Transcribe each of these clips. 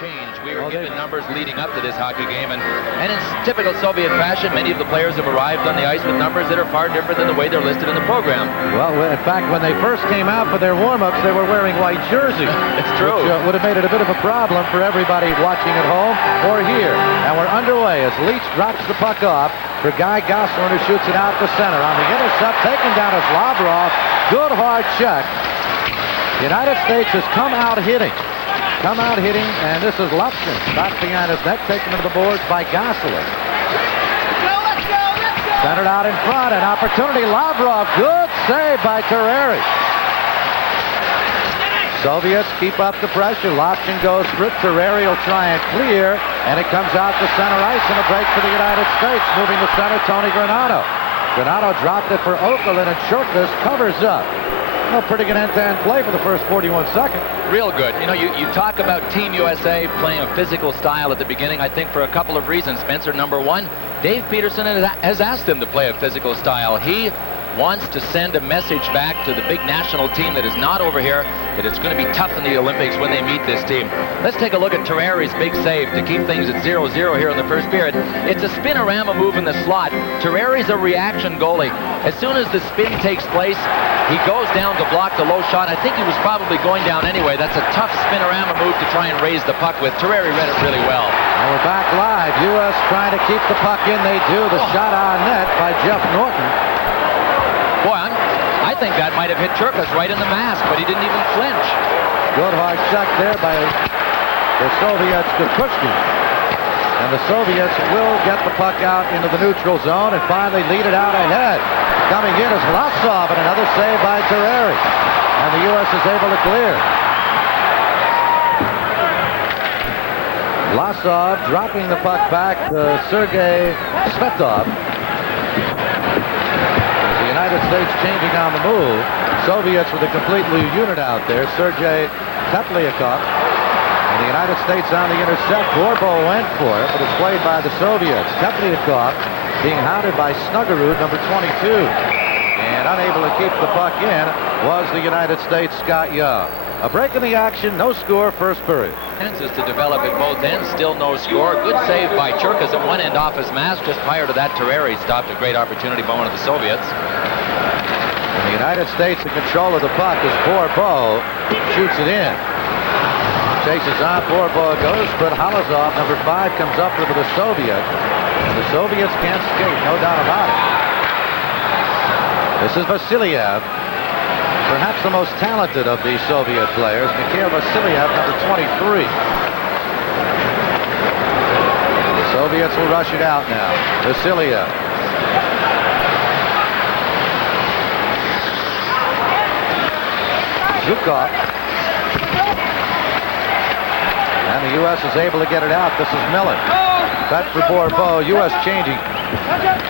change. We were given numbers leading up to this hockey game, and in typical Soviet fashion, many of the players have arrived on the ice with numbers that are far different than the way they're listed in the program. Well, in fact, when they first came out for their warm-ups, they were wearing white jerseys. It's true. Which would have made it a bit of a problem for everybody watching at home or here. And we're underway as Leach drops the puck off for Guy Gosselin, who shoots it out to center. On the intercept, taken down as Lavrov. Good hard check. The United States has come out hitting, and this is Lupton back behind his net, taken to the boards by Gosselin. Let's go! Centered out in front, an opportunity. Lavrov, good save by Terreri. Soviets keep up the pressure. Lupton goes for it. Terreri will try and clear, and it comes out to center ice, and a break for the United States. Moving to center, Tony Granato. Granato dropped it for Okerlund, and Черкас covers up. Well, pretty good end-to-end play for the first 41 seconds. Real good. You know, you talk about Team USA playing a physical style at the beginning, I think for a couple of reasons, Spencer. Number one, Dave Peterson has asked them to play a physical style. He wants to send a message back to the big national team that is not over here, that it's going to be tough in the Olympics when they meet this team. Let's take a look at Terreri's big save to keep things at 0-0 here in the first period. It's a spinorama move in the slot. Terreri's a reaction goalie. As soon as the spin takes place, he goes down to block the low shot. I think he was probably going down anyway. That's a tough spinorama move to try and raise the puck with. Terreri read it really well. And we're back live. U.S. trying to keep the puck in. They do. The shot on net by Jeff Norton. Boy, I think that might have hit Черкас right in the mask, but he didn't even flinch. Good hard check there by the Soviets to Д.Кукушкин. And the Soviets will get the puck out into the neutral zone and finally lead it out ahead. Coming in is Vlasov, and another save by Terreri. And the U.S. is able to clear. Vlasov dropping the puck back to Sergei Svetov. United States changing on the move. Soviets with a complete new unit out there. Sergei Tepliakov. And the United States on the intercept. Borbo went for it, but it's played by the Soviets. Tepliakov being hounded by Snuggerud, number 22. And unable to keep the puck in was the United States' Scott Young. A break in the action, no score, first period. Chances to develop at both ends, still no score. Good save by Черкас at one end off his mask. Just prior to that, Terreri stopped a great opportunity by one of the Soviets. And the United States in control of the puck as Borbo shoots it in. Chases on, Borbo goes, but Halazov, number 5, comes up with the Soviet. And the Soviets can't skate, no doubt about it. This is Vasiliev. Perhaps the most talented of the Soviet players, Mikhail Vasiliev, number 23. The Soviets will rush it out now. Vasiliev. Zhukov. And the U.S. is able to get it out. This is Millen. Back for Borbo. U.S. changing.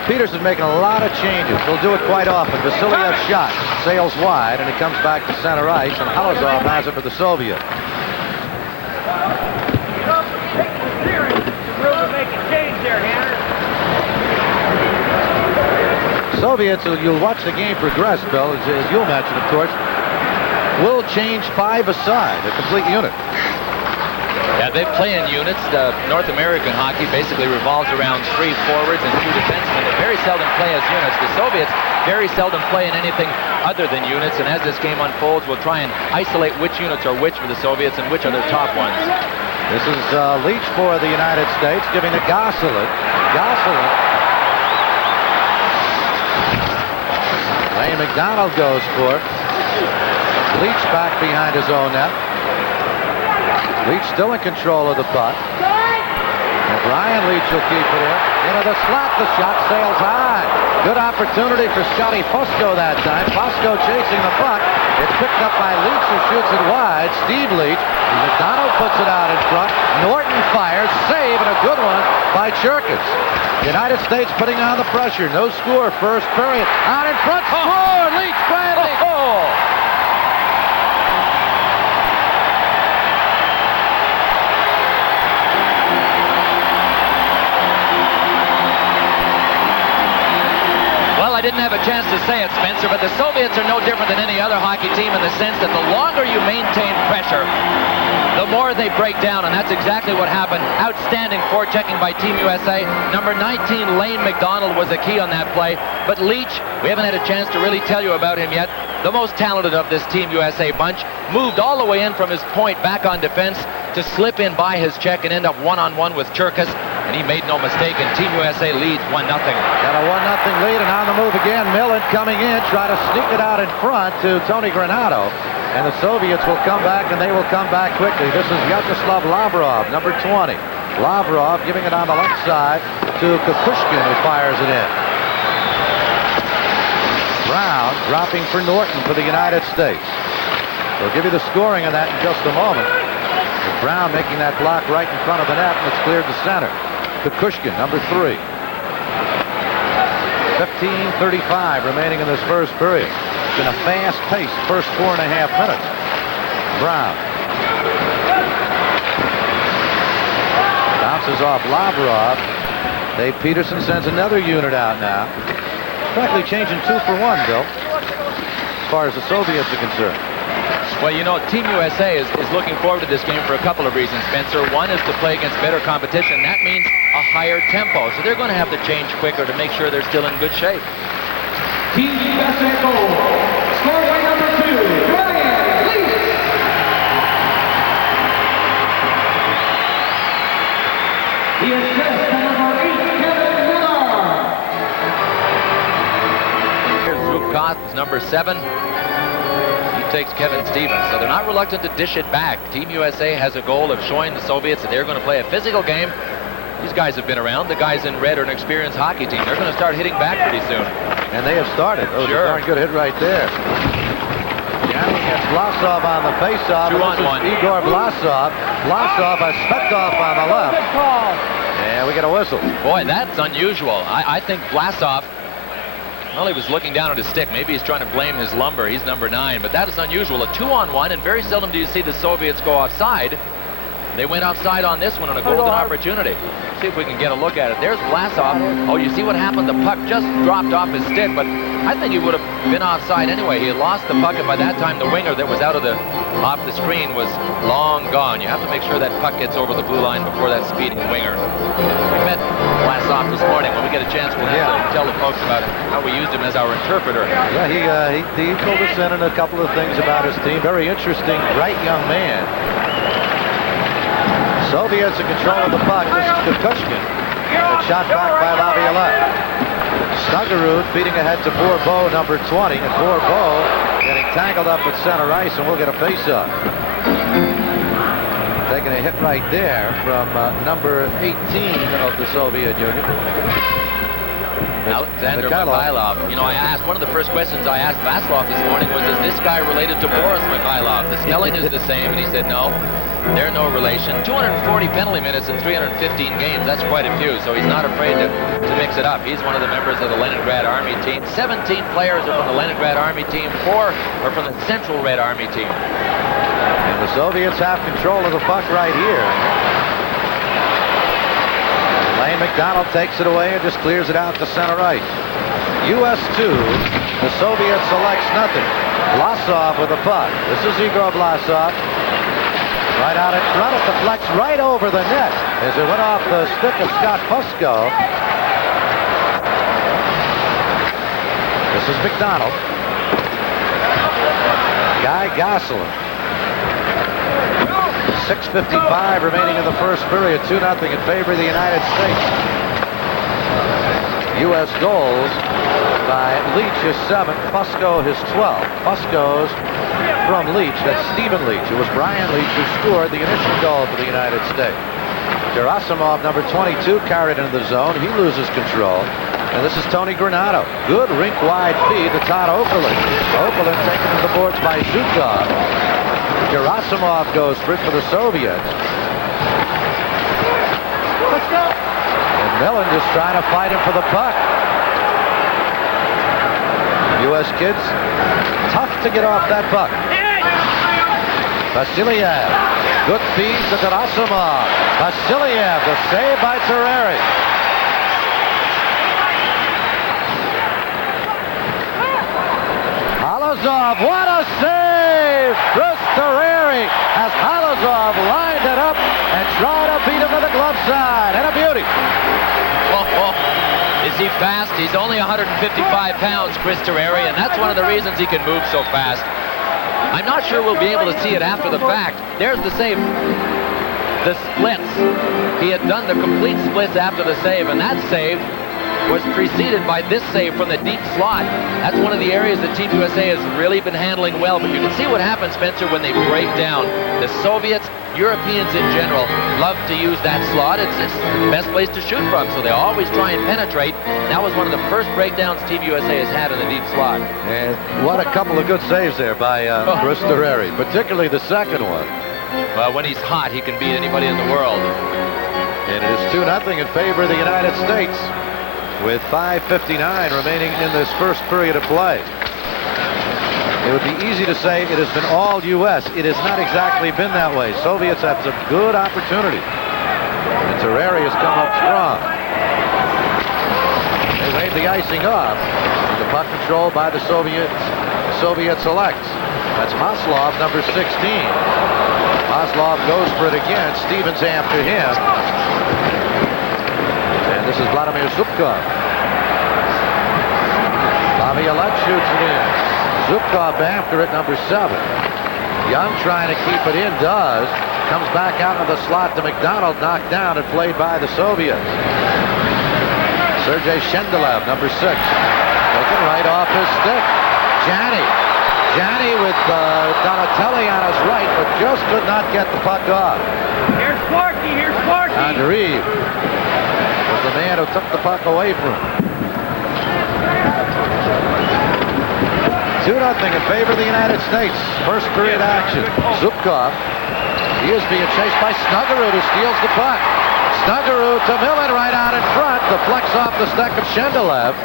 Peterson's making a lot of changes. He'll do it quite often. Vasilyev's shot sails wide, and it comes back to center ice, and Halazov has it for the Soviet. Soviets, you'll watch the game progress, Bill, as you'll mention, of course, will change 5 aside, a complete unit. Yeah, they play in units. North American hockey basically revolves around 3 forwards and 2 defensemen. They very seldom play as units. The Soviets very seldom play in anything other than units, and as this game unfolds, we'll try and isolate which units are which for the Soviets and which are their top ones. This is Leach for the United States, giving to Gosselin. Gosselin. Ray McDonald goes for it. Leach back behind his own net. Leach still in control of the puck. And Brian Leach will keep it in. Into the slot, the shot sails high. Good opportunity for Scotty Fosco that time. Fosco chasing the puck. It's picked up by Leach, who shoots it wide. Steve Leach. McDonald puts it out in front. Norton fires. Save, and a good one by Черкас. United States putting on the pressure. No score, first period. Out in front, score! Leach finally! I didn't have a a chance to say it, Spencer, but the Soviets are no different than any other hockey team in the sense that the longer you maintain pressure, the more they break down, and that's exactly what happened. Outstanding forechecking by Team USA. Number 19, Lane McDonald, was the key on that play. But Leach, we haven't had a chance to really tell you about him yet. The most talented of this Team USA bunch. Moved all the way in from his point back on defense to slip in by his check and end up one-on-one with Черкас. And he made no mistake, and Team USA leads 1-0. Got a 1-0 lead, and on the move again. Millen coming in, try to sneak it out in front to Tony Granato. And the Soviets will come back, and they will come back quickly. This is V.Lavrov, number 20. Lavrov giving it on the left side to Kukушкин, who fires it in. Brown dropping for Norton for the United States. We'll give you the scoring on that in just a moment. Brown making that block right in front of the net, and it's cleared to center. Kukушkин, number 3. 15:35 remaining in this first period. It's been a fast-paced first 4.5 minutes. Brown bounces off Lavrov. Dave Peterson sends another unit out now. Practically changing 2 for 1, Bill, as far as the Soviets are concerned. Well, you know, Team USA is looking forward to this game for a couple of reasons, Spencer. One is to play against better competition. That means a higher tempo. So they're going to have to change quicker to make sure they're still in good shape. Team USA goal. Scored by number 2, Brian Leach. He is dressed by number 8, Kevin Miller. Here's Zubkov, number 7. Takes Kevin Stevens, so they're not reluctant to dish it back. Team USA has a goal of showing the Soviets that they're going to play a physical game. These guys have been around. The guys in red are an experienced hockey team. They're going to start hitting back pretty soon. And they have started. That was a darn good hit right there. Yanni gets V.Vlassov on the faceoff. 2-on-1. Igor V.Vlassov. V.Vlassov has Svetkov on the left. And we get a whistle. Boy, that's unusual. I think V.Vlassov, well, he was looking down at his stick. Maybe he's trying to blame his lumber. He's number 9, but that is unusual. A 2-on-1, and very seldom do you see the Soviets go outside. They went outside on this one on a golden opportunity. See if we can get a look at it. There's V.Vlassov. Oh, you see what happened? The puck just dropped off his stick, but I think he would have been offside anyway. He had lost the puck, and by that time the winger that was off the screen was long gone. You have to make sure that puck gets over the blue line before that speeding winger. We met V.Vlassov this morning. When we get a chance, we'll have to tell the folks about how we used him as our interpreter. Yeah, he told us in a couple of things about his team. Very interesting, bright young man. Soviets in control of the puck. This is Kukушkin. It's shot back by Laviolette. Stuggerud feeding ahead to Bourbeau, number 20. And Bourbeau getting tangled up at center ice, and we'll get a face-off. Taking a hit right there from number 18 of the Soviet Union. Alexander Mikhailov. You know, one of the first questions I asked Vaslov this morning was, is this guy related to Boris Mikhailov? The spelling is the same, and he said no. They're no relation. 240 penalty minutes in 315 games. That's quite a few, so he's not afraid to mix it up. He's one of the members of the Leningrad Army team. 17 players are from the Leningrad Army team. 4 are from the Central Red Army team. And the Soviets have control of the puck right here. Lane McDonald takes it away and just clears it out to center ice. US 2, the Soviets selects nothing. V.Vlassov with the puck. This is Igor V.Vlassov. Right out in front, it deflects right over the net as it went off the stick of Scott Fusco. This is McDonald. Guy Gosselin. 6:55 remaining in the first period. 2-0 in favor of the United States. U.S. goals by Leach is 7. Fusco his 12. Fusco's from Leach. That's Stephen Leach. It was Brian Leach who scored the initial goal for the United States. Gerasimov, number 22, carried into the zone. He loses control. And this is Tony Granato. Good rink-wide feed to Todd Okerlund. Okerlund taken to the boards by Zhukov. Gerasimov goes free for the Soviets. And Millen just trying to fight him for the puck. U.S. kids, tough to get off that puck. Vasiliev, good feed to Gerasimov. Vasiliev, the save by Tereri. Halazov, what a save! Bruce Terreri as Halazov lined it up and tried to beat him to the glove side. And a beauty. Is he fast? He's only 155 pounds, Chris Terreri, and that's one of the reasons he can move so fast. I'm not sure we'll be able to see it after the fact. There's the save. The splits. He had done the complete splits after the save, and that save was preceded by this save from the deep slot. That's one of the areas that Team USA has really been handling well, but you can see what happens, Spencer, when they break down. The Soviets, Europeans in general, love to use that slot. It's the best place to shoot from, so they always try and penetrate. That was one of the first breakdowns Team USA has had in the deep slot. And what a couple of good saves there by Bruce Terreri, particularly the second one. Well, when he's hot, he can beat anybody in the world. And it is 2-0 in favor of the United States, with 5:59 remaining in this first period of play. It would be easy to say it has been all U.S. It has not exactly been that way. Soviets have some good opportunity. And Terreri has come up strong. They wave the icing off. The puck controlled by the Soviet selects. That's Н.Маслов, number 16. Н.Маслов goes for it again. Stevens after him. And this is V.Zubkov. Laviolette shoots it in. Zubkov after it, number 7. Young trying to keep it in, does. Comes back out of the slot to McDonald, knocked down and played by the Soviets. S.Shendelef, number 6. Taken right off his stick. Jani with Donatelli on his right, but just could not get the puck off. Here's Sparky, here's Sparky. A.Андреев was the man who took the puck away from him. 2-0 in favor of the United States. First period action. Zubkov. He is being chased by Snuggerud, who steals the puck. Snuggerud to Millen right out in front. Deflects off the stick of Shendelev.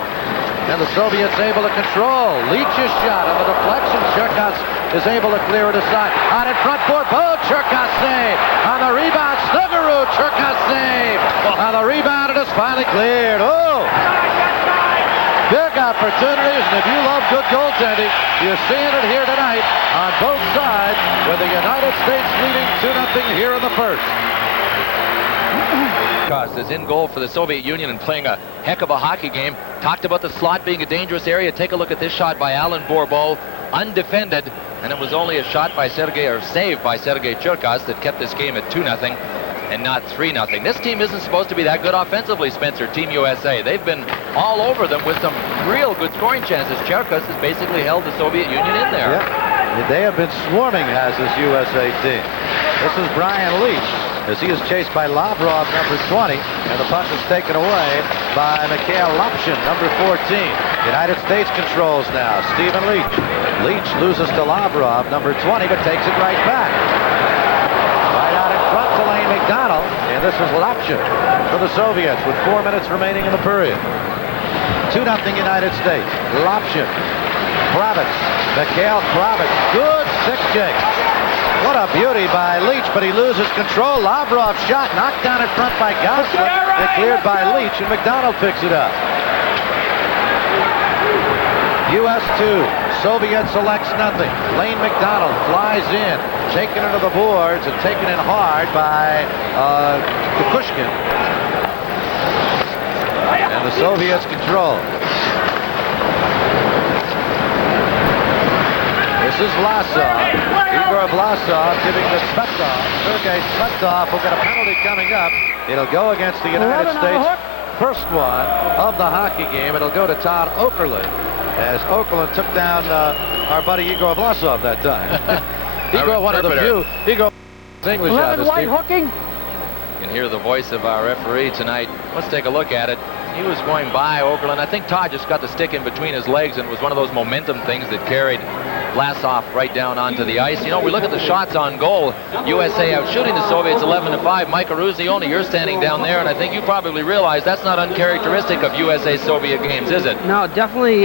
And the Soviets able to control. Leach's shot on the deflection. Черкас is able to clear it aside. Out in front for Boone. Черкас save. On the rebound, Snuggerud. Черкas save. On the rebound, it is finally cleared. Oh! Big opportunities, and if you love good goaltending, you're seeing it here tonight on both sides, with the United States leading 2-0 here in the first. Черкас is in goal for the Soviet Union and playing a heck of a hockey game. Talked about the slot being a dangerous area. Take a look at this shot by Alan Bourbeau, undefended, and it was only a shot by save by Sergei Черкас that kept this game at 2-0. And not 3-0. This team isn't supposed to be that good offensively, Spencer, Team USA. They've been all over them with some real good scoring chances. Черкас has basically held the Soviet Union in there. Yep. They have been swarming as this USA team. This is Brian Leach as he is chased by Lavrov, number 20, and the puck is taken away by S.Lapšin, number 14. United States controls now. Stephen Leach. Leach loses to Lavrov, number 20, but takes it right back. McDonald, and this is Lapšin for the Soviets with 4 minutes remaining in the period. 2-0 United States. Lapšin, Kravets, Kravets, good stick kick. What a beauty by Leach, but he loses control. Lavrov shot knocked down in front by Gauss, and cleared by Leach, and McDonald picks it up. US 2. Soviet selects nothing. Lane McDonald flies in, taken into the boards and taken in hard by Д.Кукушкин. And the Soviets control. This is V.Власов. Igor V.Власov giving to Цветков. Sergei Цветков will get a penalty coming up. It'll go against the United States. First one of the hockey game. It'll go to Todd Okerlund, as Okerlund took down our buddy Igor V.Власov that time. Igor, one of the few. Igor English out this team. hooking. You can hear the voice of our referee tonight. Let's take a look at it. He was going by Okerlund. I think Todd just got the stick in between his legs, and it was one of those momentum things that carried blasts off right down onto the ice. You know, we look at the shots on goal. USA out shooting the Soviets 11-5. Mike Eruzione, you're standing down there, and I think you probably realize that's not uncharacteristic of USA-Soviet games, is it? No, definitely,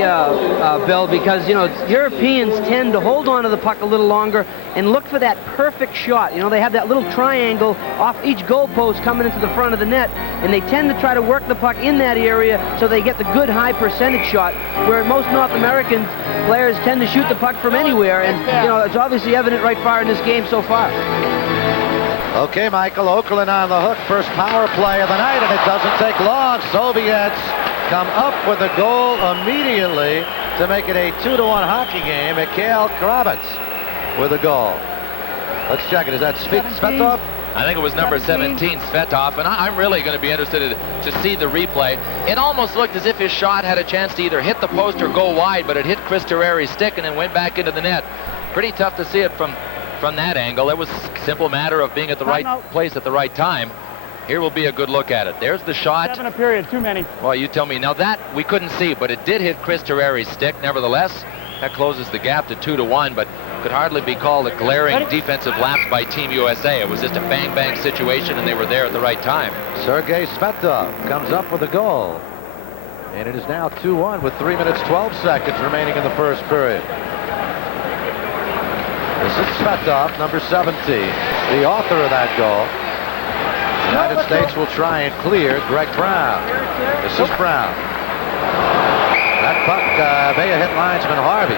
Bill, because, you know, Europeans tend to hold on to the puck a little longer and look for that perfect shot. You know, they have that little triangle off each goalpost coming into the front of the net, and they tend to try to work the puck in that area so they get the good high percentage shot, where most North American players tend to shoot the puck from anywhere, and, you know, it's obviously evident right far in this game so far. Okay, Michael, Oakland on the hook, first power play of the night, and it doesn't take long. Soviets come up with a goal immediately to make it a 2-1 hockey game. Mikhail Kravets with a goal. Let's check it. Is that Svetov? I think it was number 17, Svetov, and I'm really going to be interested to see the replay. It almost looked as if his shot had a chance to either hit the post or go wide, but it hit Chris Terreri's stick and then went back into the net. Pretty tough to see it from that angle. It was a simple matter of being at the right place at the right time. Here will be a good look at it. There's the shot. 7 a period, too many. Well, you tell me. Now that we couldn't see, but it did hit Chris Terreri's stick. Nevertheless, that closes the gap to 2-1, but could hardly be called a glaring defensive lapse by Team USA. It was just a bang-bang situation, and they were there at the right time. Sergei Svetov comes up with a goal. And it is now 2-1 with 3 minutes 12 seconds remaining in the first period. This is Svetov, number 17, the author of that goal. The United States will try and clear Greg Brown. This is Brown. That puck may have hit linesman Harvey.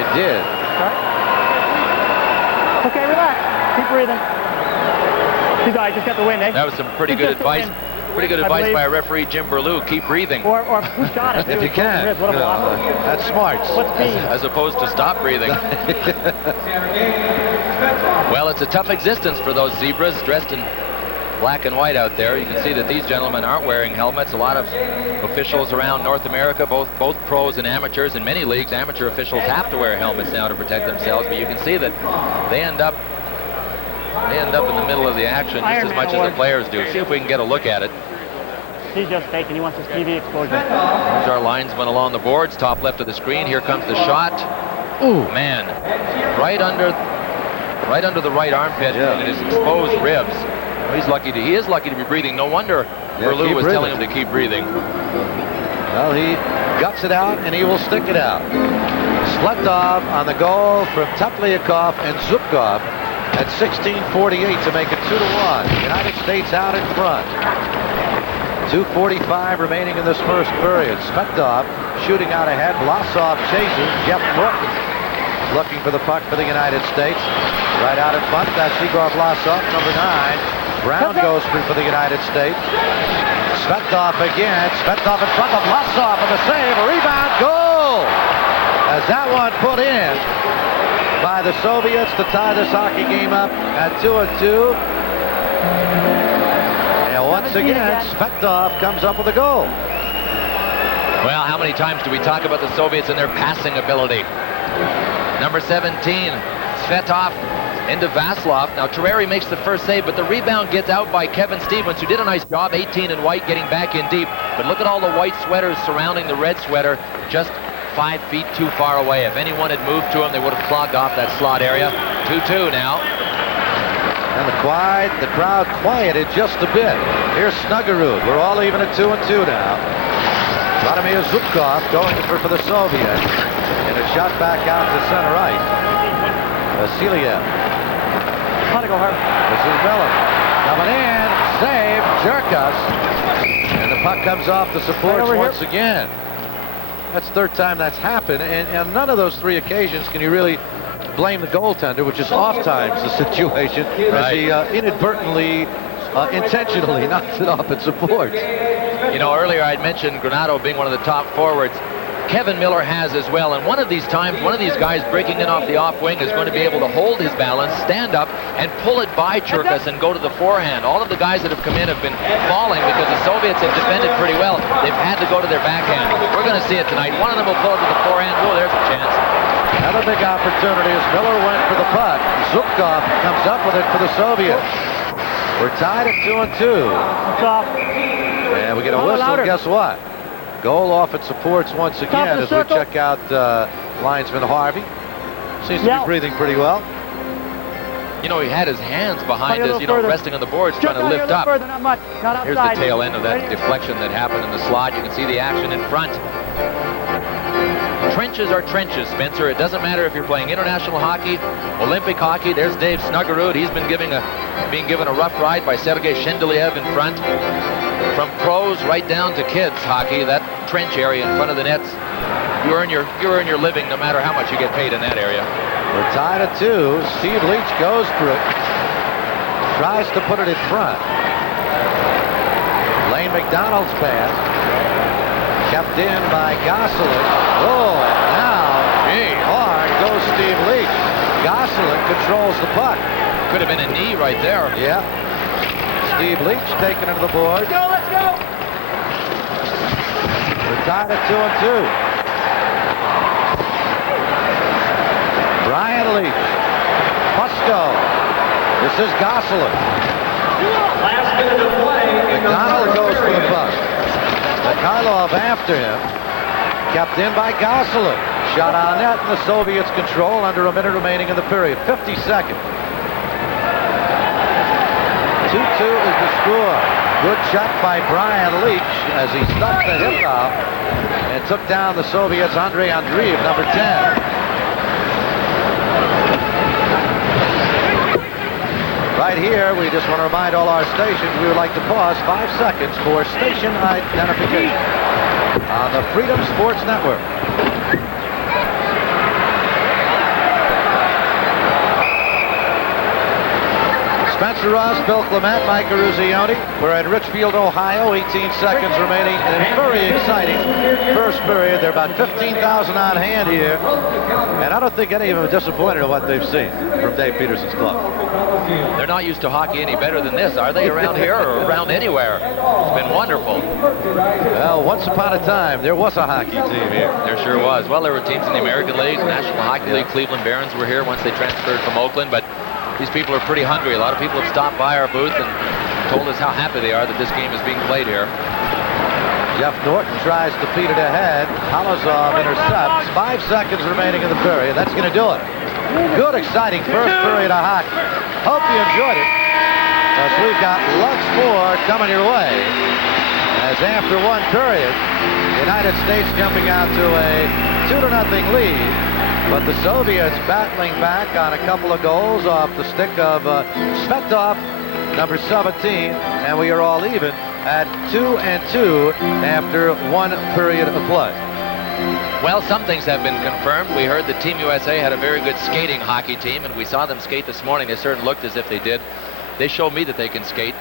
It did. Okay, relax. Keep breathing. I just got the wind, eh? That was some pretty good advice. Pretty good advice by referee Jim Berlew. Keep breathing. Or who shot it? If you can. That's smart. As opposed to stop breathing. Well, it's a tough existence for those zebras dressed in black and white out there. You can see that these gentlemen aren't wearing helmets. A lot of officials around North America, both pros and amateurs. In many leagues, amateur officials have to wear helmets now to protect themselves, but you can see that they end up in the middle of the action just as much as the players do. See if we can get a look at it. He's just taking. He wants his TV exposure. There's our linesman along the boards, top left of the screen. Here comes the shot. Ooh, man. Right under the right armpit and his exposed ribs. He is lucky to be breathing. No wonder Berlew was telling him to keep breathing. Well, he guts it out, and he will stick it out. Sletov on the goal from Teplяков and Zubkov at 16:48 to make it 2-1. United States out in front. 2:45 remaining in this first period. Svetov shooting out ahead. Vlasov chases. Jeff Brooke looking for the puck for the United States. Right out in front. That's Igor Vlasov, number 9. Brown goes for the United States. Svetov again. Svetov in front of Vlasov with a save. A rebound. Goal! As that one put in by the Soviets to tie this hockey game up at 2-2. And once again, Svetov comes up with a goal. Well, how many times do we talk about the Soviets and their passing ability? Number 17, Svetov into Vaslov. Now, Terreri makes the first save, but the rebound gets out by Kevin Stevens, who did a nice job, 18 in white, getting back in deep. But look at all the white sweaters surrounding the red sweater, just 5 feet too far away. If anyone had moved to him, they would have clogged off that slot area. 2-2 now. And the crowd quieted just a bit. Here's Snuggerud. We're all even at 2-2 now. Vladimir Zubkov going for the Soviets. And a shot back out to center ice. Vasiliev. This is Miller. Coming in. Save. Черкас. And the puck comes off the supports once again. That's the third time that's happened. And none of those 3 occasions can you really blame the goaltender, which is oft-times the situation, as he inadvertently, intentionally knocks it off at supports. You know, earlier I'd mentioned Granato being one of the top forwards. Kevin Miller has as well, and one of these times, one of these guys breaking in off the off wing is going to be able to hold his balance, stand up, and pull it by Черкас and go to the forehand. All of the guys that have come in have been falling because the Soviets have defended pretty well. They've had to go to their backhand. We're going to see it tonight. One of them will pull it to the forehand. Oh, there's a chance. Another big opportunity as Miller went for the puck. Zubkov comes up with it for the Soviets. We're tied at 2-2. It's off. And we get a whistle. Guess what? Goal off at supports once again as we check out linesman Harvey. Seems to be breathing pretty well. You know, he had his hands behind us, resting on the boards, trying to lift up. Not much. Not Here's the tail end of that deflection that happened in the slot. You can see the action in front. Trenches are trenches, Spencer. It doesn't matter if you're playing international hockey, Olympic hockey. There's Dave Snuggerud. He's been being given a rough ride by Sergei Shendelev in front. From pros right down to kids hockey, that trench area in front of the nets, you earn your living no matter how much you get paid in that area. We're tied at 2. Steve Leach goes for it. Tries to put it in front. Lane McDonald's pass. Kept in by Gosselin. Oh, and now, hard goes Steve Leach. Gosselin controls the puck. Could have been a knee right there. Yeah. Steve Leach taking it to the board. Let's go, let's go! We're tied at 2-2. Brian Leach must go. This is Gosselin. Last minute of play. McDonald goes for the puck. J.Ivanov after him. Kept in by Gosselin. Shot on net, and the Soviets control under a minute remaining in the period. 50 seconds. 2-2 is the score. Good check by Brian Leach as he stuffed the hip out and took down the Soviets' A.Andreев, number 10. Right here, we just want to remind all our stations we would like to pause 5 seconds for station identification on the Freedom Sports Network. Spencer Ross, Bill Clement, Mike Aruzioni. We're in Richfield, Ohio. 18 seconds remaining in a very exciting first period. There are about 15,000 on hand here. And I don't think any of them are disappointed in what they've seen from Dave Peterson's club. They're not used to hockey any better than this, are they, around here or around anywhere? It's been wonderful. Well, once upon a time, there was a hockey team here. There sure was. Well, there were teams in the American League, National Hockey League. Cleveland Barons were here once they transferred from Oakland, but these people are pretty hungry. A lot of people have stopped by our booth and told us how happy they are that this game is being played here. Jeff Norton tries to feed it ahead. Halazov intercepts. 5 seconds remaining in the period. That's going to do it. Good, exciting first period of hockey. Hope you enjoyed it, because we've got lots more coming your way. As after one period, the United States jumping out to a 2-0 lead. But the Soviets battling back on a couple of goals off the stick of Svetov, number 17, and we are all even at 2-2 after one period of play. Well, some things have been confirmed. We heard that Team USA had a very good skating hockey team, and we saw them skate this morning. They certainly looked as if they did. They showed me that they can skate,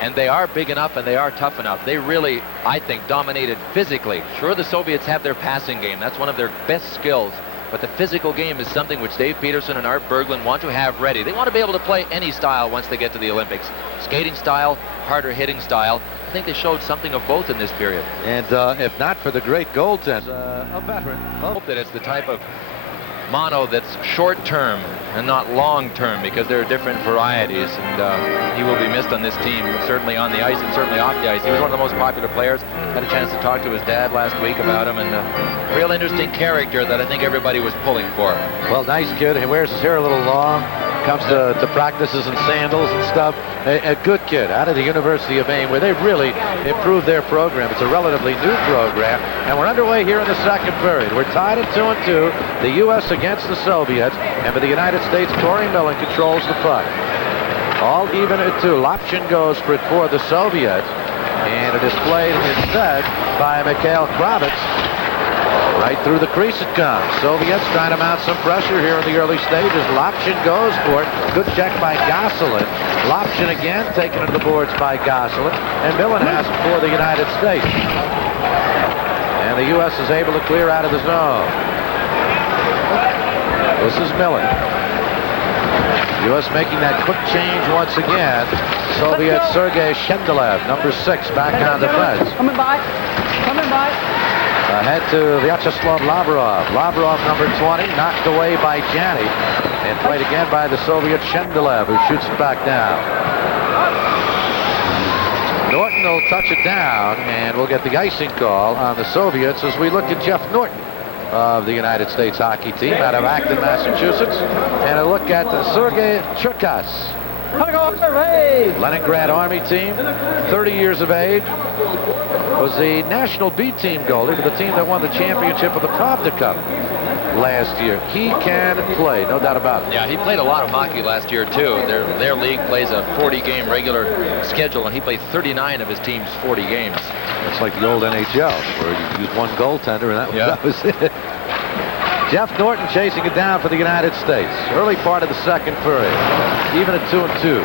and they are big enough and they are tough enough. They really, I think, dominated physically. Sure, the Soviets have their passing game. That's one of their best skills. But the physical game is something which Dave Peterson and Art Berglund want to have ready. They want to be able to play any style once they get to the Olympics. Skating style, harder hitting style. I think they showed something of both in this period. And if not for the great goaltender, a veteran. I hope that it's the type of mono that's short-term and not long-term, because there are different varieties, and he will be missed on this team, certainly on the ice and certainly off the ice. He was one of the most popular players. Had a chance to talk to his dad last week about him, and a real interesting character that I think everybody was pulling for. Well, nice kid. He wears his hair a little long, comes to practices in sandals and stuff. A good kid out of the University of Maine, where they've really improved their program. It's a relatively new program, and we're underway here in the second period. We're tied at 2-2. The U.S. against the Soviets, and for the United States, Corey Millen controls the puck. All even at 2. Lapshin goes for it for the Soviets, and it is played instead by Mikhail Kravets. Right through the crease it comes. Soviets trying to mount some pressure here in the early stages. Lapshin goes for it. Good check by Gosselin. Lapshin again taken to the boards by Gosselin, and Millen has it for the United States. And the U.S. is able to clear out of the zone. This is Millen. U.S. making that quick change once again. Soviet Sergei Shendelev, number 6, back on defense. Coming by. Coming by. Ahead to Vyacheslav Lavrov. Lavrov, number 20, knocked away by Janney, and played again by the Soviet Shendelev, who shoots it back down. Norton will touch it down, and we'll get the icing call on the Soviets as we look at Jeff Norton of the United States hockey team out of Acton, Massachusetts, and a look at Sergei Черкас, Leningrad Army team, 30 years of age, was the national B team goalie for the team that won the championship of the Pravda Cup last year. He can play, no doubt about it. Yeah, he played a lot of hockey last year, too. Their league plays a 40-game regular schedule, and he played 39 of his team's 40 games. It's like the old NHL, where you use one goaltender, and that was it. Jeff Norton chasing it down for the United States. Early part of the second period, even at 2-2.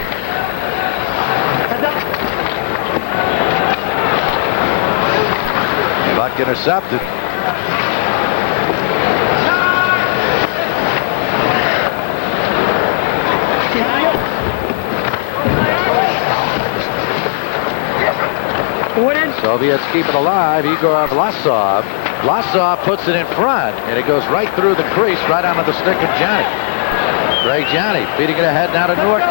Puck intercepted. Soviets keep it alive. Igor V.Власов. V.Власов puts it in front, and it goes right through the crease, right onto the stick of Johnny. Ray Johnny feeding it ahead now to Norton.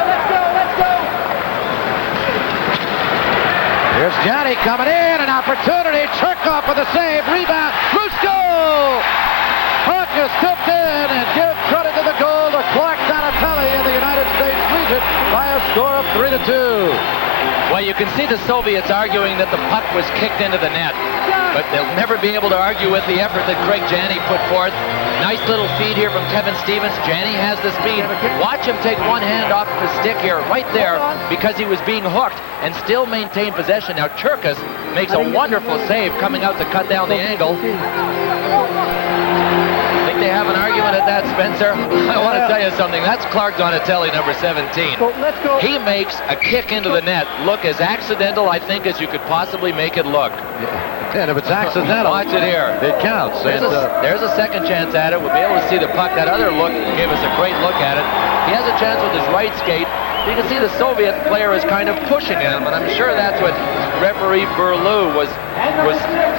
Here's Johnny coming in, an opportunity. Cherkov with a save, rebound, loose goal! Puck is tipped in, and give credit to the goal to Clark Donatelli in the United States Legion by a score of 3-2. Well, you can see the Soviets arguing that the puck was kicked into the net, but they'll never be able to argue with the effort that Greg Janney put forth. Nice little feed here from Kevin Stevens. Janney has the speed. Watch him take one hand off of his stick here, right there, because he was being hooked and still maintain possession. Now Черкас makes a wonderful save coming out to cut down the angle. They have an argument at that, Spencer. I want to tell you something. That's Clark Donatelli, number 17. He makes a kick into the net look as accidental, I think, as you could possibly make it look. And if it's accidental, watch it here. It counts. There's a second chance at it. We'll be able to see the puck. That other look gave us a great look at it. He has a chance with his right skate. You can see the Soviet player is kind of pushing him, and I'm sure that's what referee Berlou was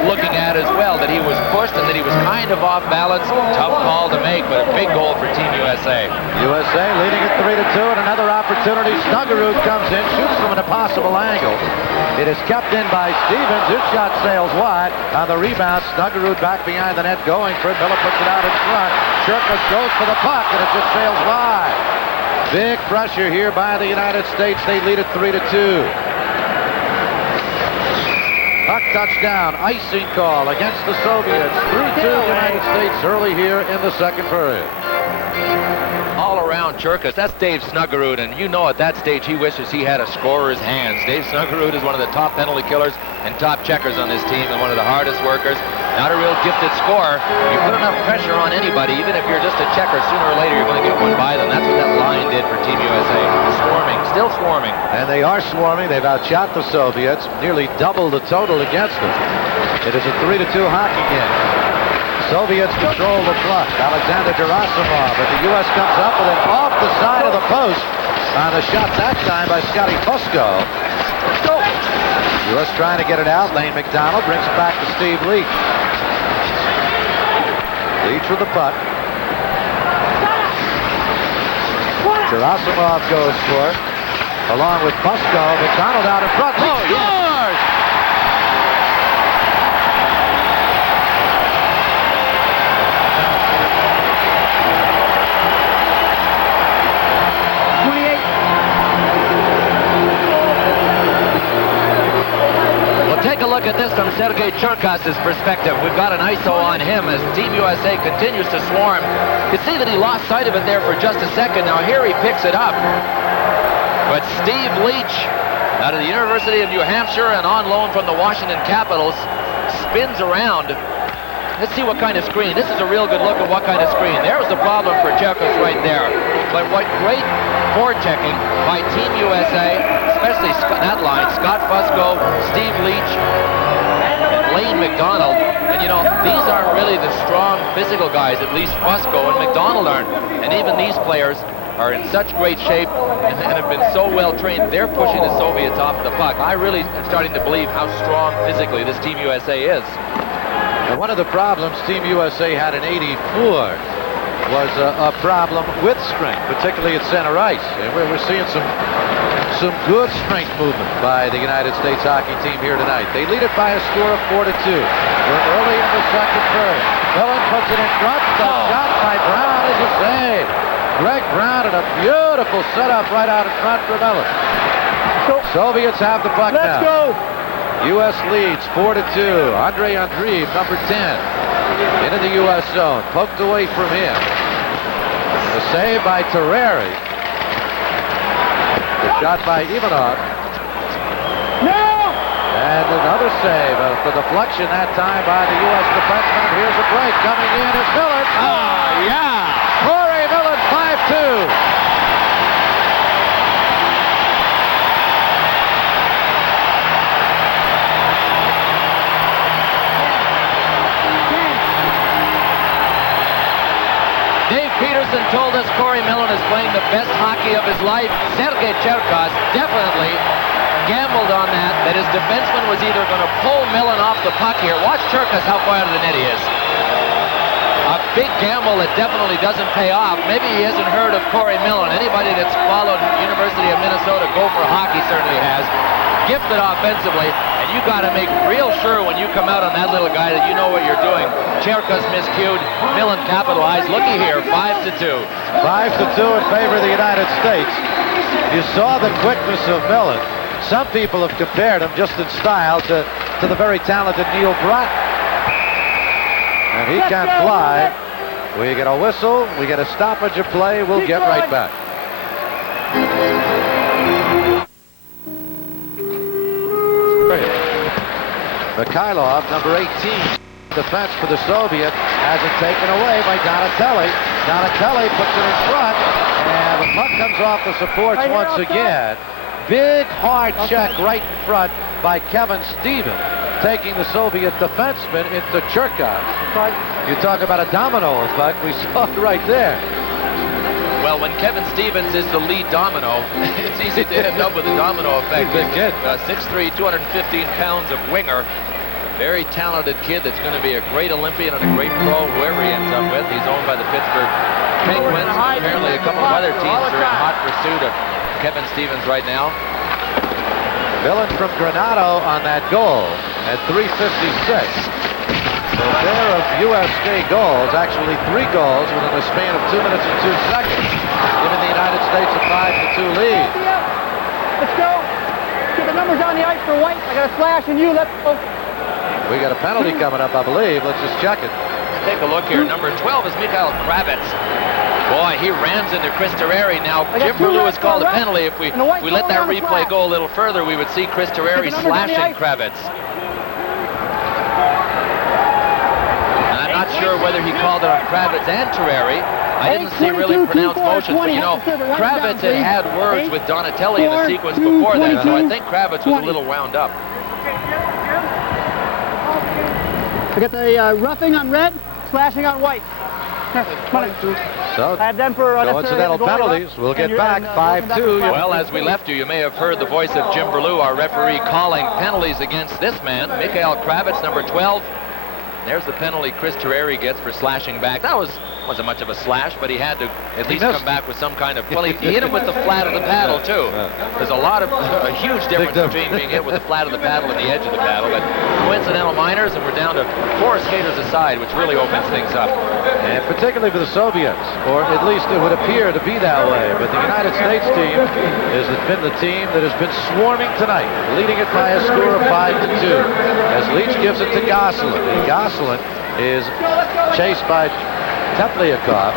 looking at as well, that he was pushed and that he was kind of off balance. Tough call to make, but a big goal for Team USA. USA leading at 3-2, and another opportunity. Snuggerud comes in, shoots from an impossible angle. It is kept in by Stevens. His shot sails wide. On the rebound, Snuggerud back behind the net going for it. Miller puts it out in front. Черкас goes for the puck, and it just sails wide. Big pressure here by the United States. They lead at 3-2. Puck touchdown, icing call against the Soviets. 3-2 United States early here in the second period. All around Черкас, that's Dave Snuggerud, and you know at that stage he wishes he had a scorer's hands. Dave Snuggerud is one of the top penalty killers and top checkers on this team, and one of the hardest workers. Not a real gifted scorer. You put enough pressure on anybody, even if you're just a checker, sooner or later you're going to get one by them. That's what that line did for Team USA. Swarming, still swarming. And they are swarming. They've outshot the Soviets, nearly double the total against them. It is a 3-2 hockey game. Soviets control the puck. Alexander Gerasimov, but the U.S. comes up with it off the side of the post on the shot that time by Scotty Fusco. U.S. trying to get it out. Lane McDonald brings it back to Steve Leach. Leach with the puck. Gerasimov goes for it, along with Fusco. McDonald out in front. Oh, scores! Take a look at this from Sergei Черкас's perspective. We've got an ISO on him as Team USA continues to swarm. You can see that he lost sight of it there for just a second. Now here he picks it up. But Steve Leach, out of the University of New Hampshire and on loan from the Washington Capitals, spins around. Let's see what kind of screen. This is a real good look at what kind of screen. There's the problem for Черкас right there. But what great forechecking by Team USA, especially that line, Scott Fusco, Steve Leach, and Lane McDonald. And you know, these aren't really the strong physical guys, at least Fusco and McDonald aren't. And even these players are in such great shape and have been so well trained. They're pushing the Soviets off the puck. I really am starting to believe how strong physically this Team USA is. And one of the problems Team USA had in '84 was a problem with strength, particularly at center ice. And we're seeing some some good strength movement by the United States hockey team here tonight. They lead it by a score of 4-2. We're early in the second period. Millen puts it in front. The shot by Brown is a save. Greg Brown and a beautiful setup right out in front for Millen. Soviets have the puck now. Let's go. U.S. leads 4-2. Andreev, number 10, into the U.S. zone. Poked away from him. The save by Terreri. The shot by Ivanov. No! And another save. The deflection that time by the U.S. defenseman. Here's a break. Coming in is Millen. Oh, yeah! Corey Millen, 5-2. Peterson told us Corey Millen is playing the best hockey of his life. Sergei Cherkas definitely gambled on that his defenseman was either going to pull Millen off the puck here. Watch Cherkas how far out of the net he is. A big gamble that definitely doesn't pay off. Maybe he hasn't heard of Corey Millen. Anybody that's followed University of Minnesota Gopher hockey certainly has. Gifted offensively, and you got to make real sure when you come out on that little guy that you know what you're doing. Cherkas miscued, Millen capitalized. Looky here, 5-2. 5-2 in favor of the United States. You saw the quickness of Millen. Some people have compared him just in style to the very talented Neil Broughton. And he can fly. We get a whistle, we get a stoppage of play, we'll get right back. Mikhailov, number 18, defense for the Soviet, has it taken away by Donatelli. Donatelli puts it in front, and the puck comes off the supports once again. Big, hard check right in front by Kevin Stevens, taking the Soviet defenseman into Cherkas. You talk about a domino effect, we saw it right there. Well, when Kevin Stevens is the lead domino, it's easy to end up with a domino effect. Big kid. 6'3", 215 pounds of winger. Very talented kid that's going to be a great Olympian and a great pro, whoever he ends up with. He's owned by the Pittsburgh Penguins. Apparently a couple of other teams are in hot pursuit of Kevin Stevens right now. Millen from Granado on that goal at 3:56. So a pair of USK goals, actually 3 goals within the span of 2 minutes and 2 seconds, giving the United States a 5-2 lead. Let's go. Get the numbers on the ice for White. I got a slash in you. Let's go. We got a penalty coming up, I believe. Let's just check it. Take a look here. Number 12 is М.Кравец. Boy, he rams into Chris Terreri. Now, Jim Berlew has called a penalty. If we let that replay go a little further, we would see Chris Terreri slashing Kravets. Not sure whether he called it on Kravets and Terreri. I didn't see really pronounced motions, but you know, Kravets had words with Donatelli in the sequence before that, so I think Kravets was a little wound up. I got the roughing on red, slashing on white. So, I have them for coincidental penalties. We'll get back 5-2. Well, as we left you may have heard the voice of Jim Berlew, our referee, calling penalties against this man, М.Кравец, number 12. There's the penalty Chris Terreri gets for slashing back. That wasn't much of a slash, but he had to at least come back with some kind of... Well, he hit him with the flat of the paddle, too. There's a huge difference between being hit with the flat of the paddle and the edge of the paddle. But coincidental minors, and we're down to 4 skaters aside, which really opens things up. And particularly for the Soviets, or at least it would appear to be that way. But the United States team has been the team that has been swarming tonight, leading it by a score of 5-2. As Leach gives it to Gosselin. Gosselin is chased by Teplяков,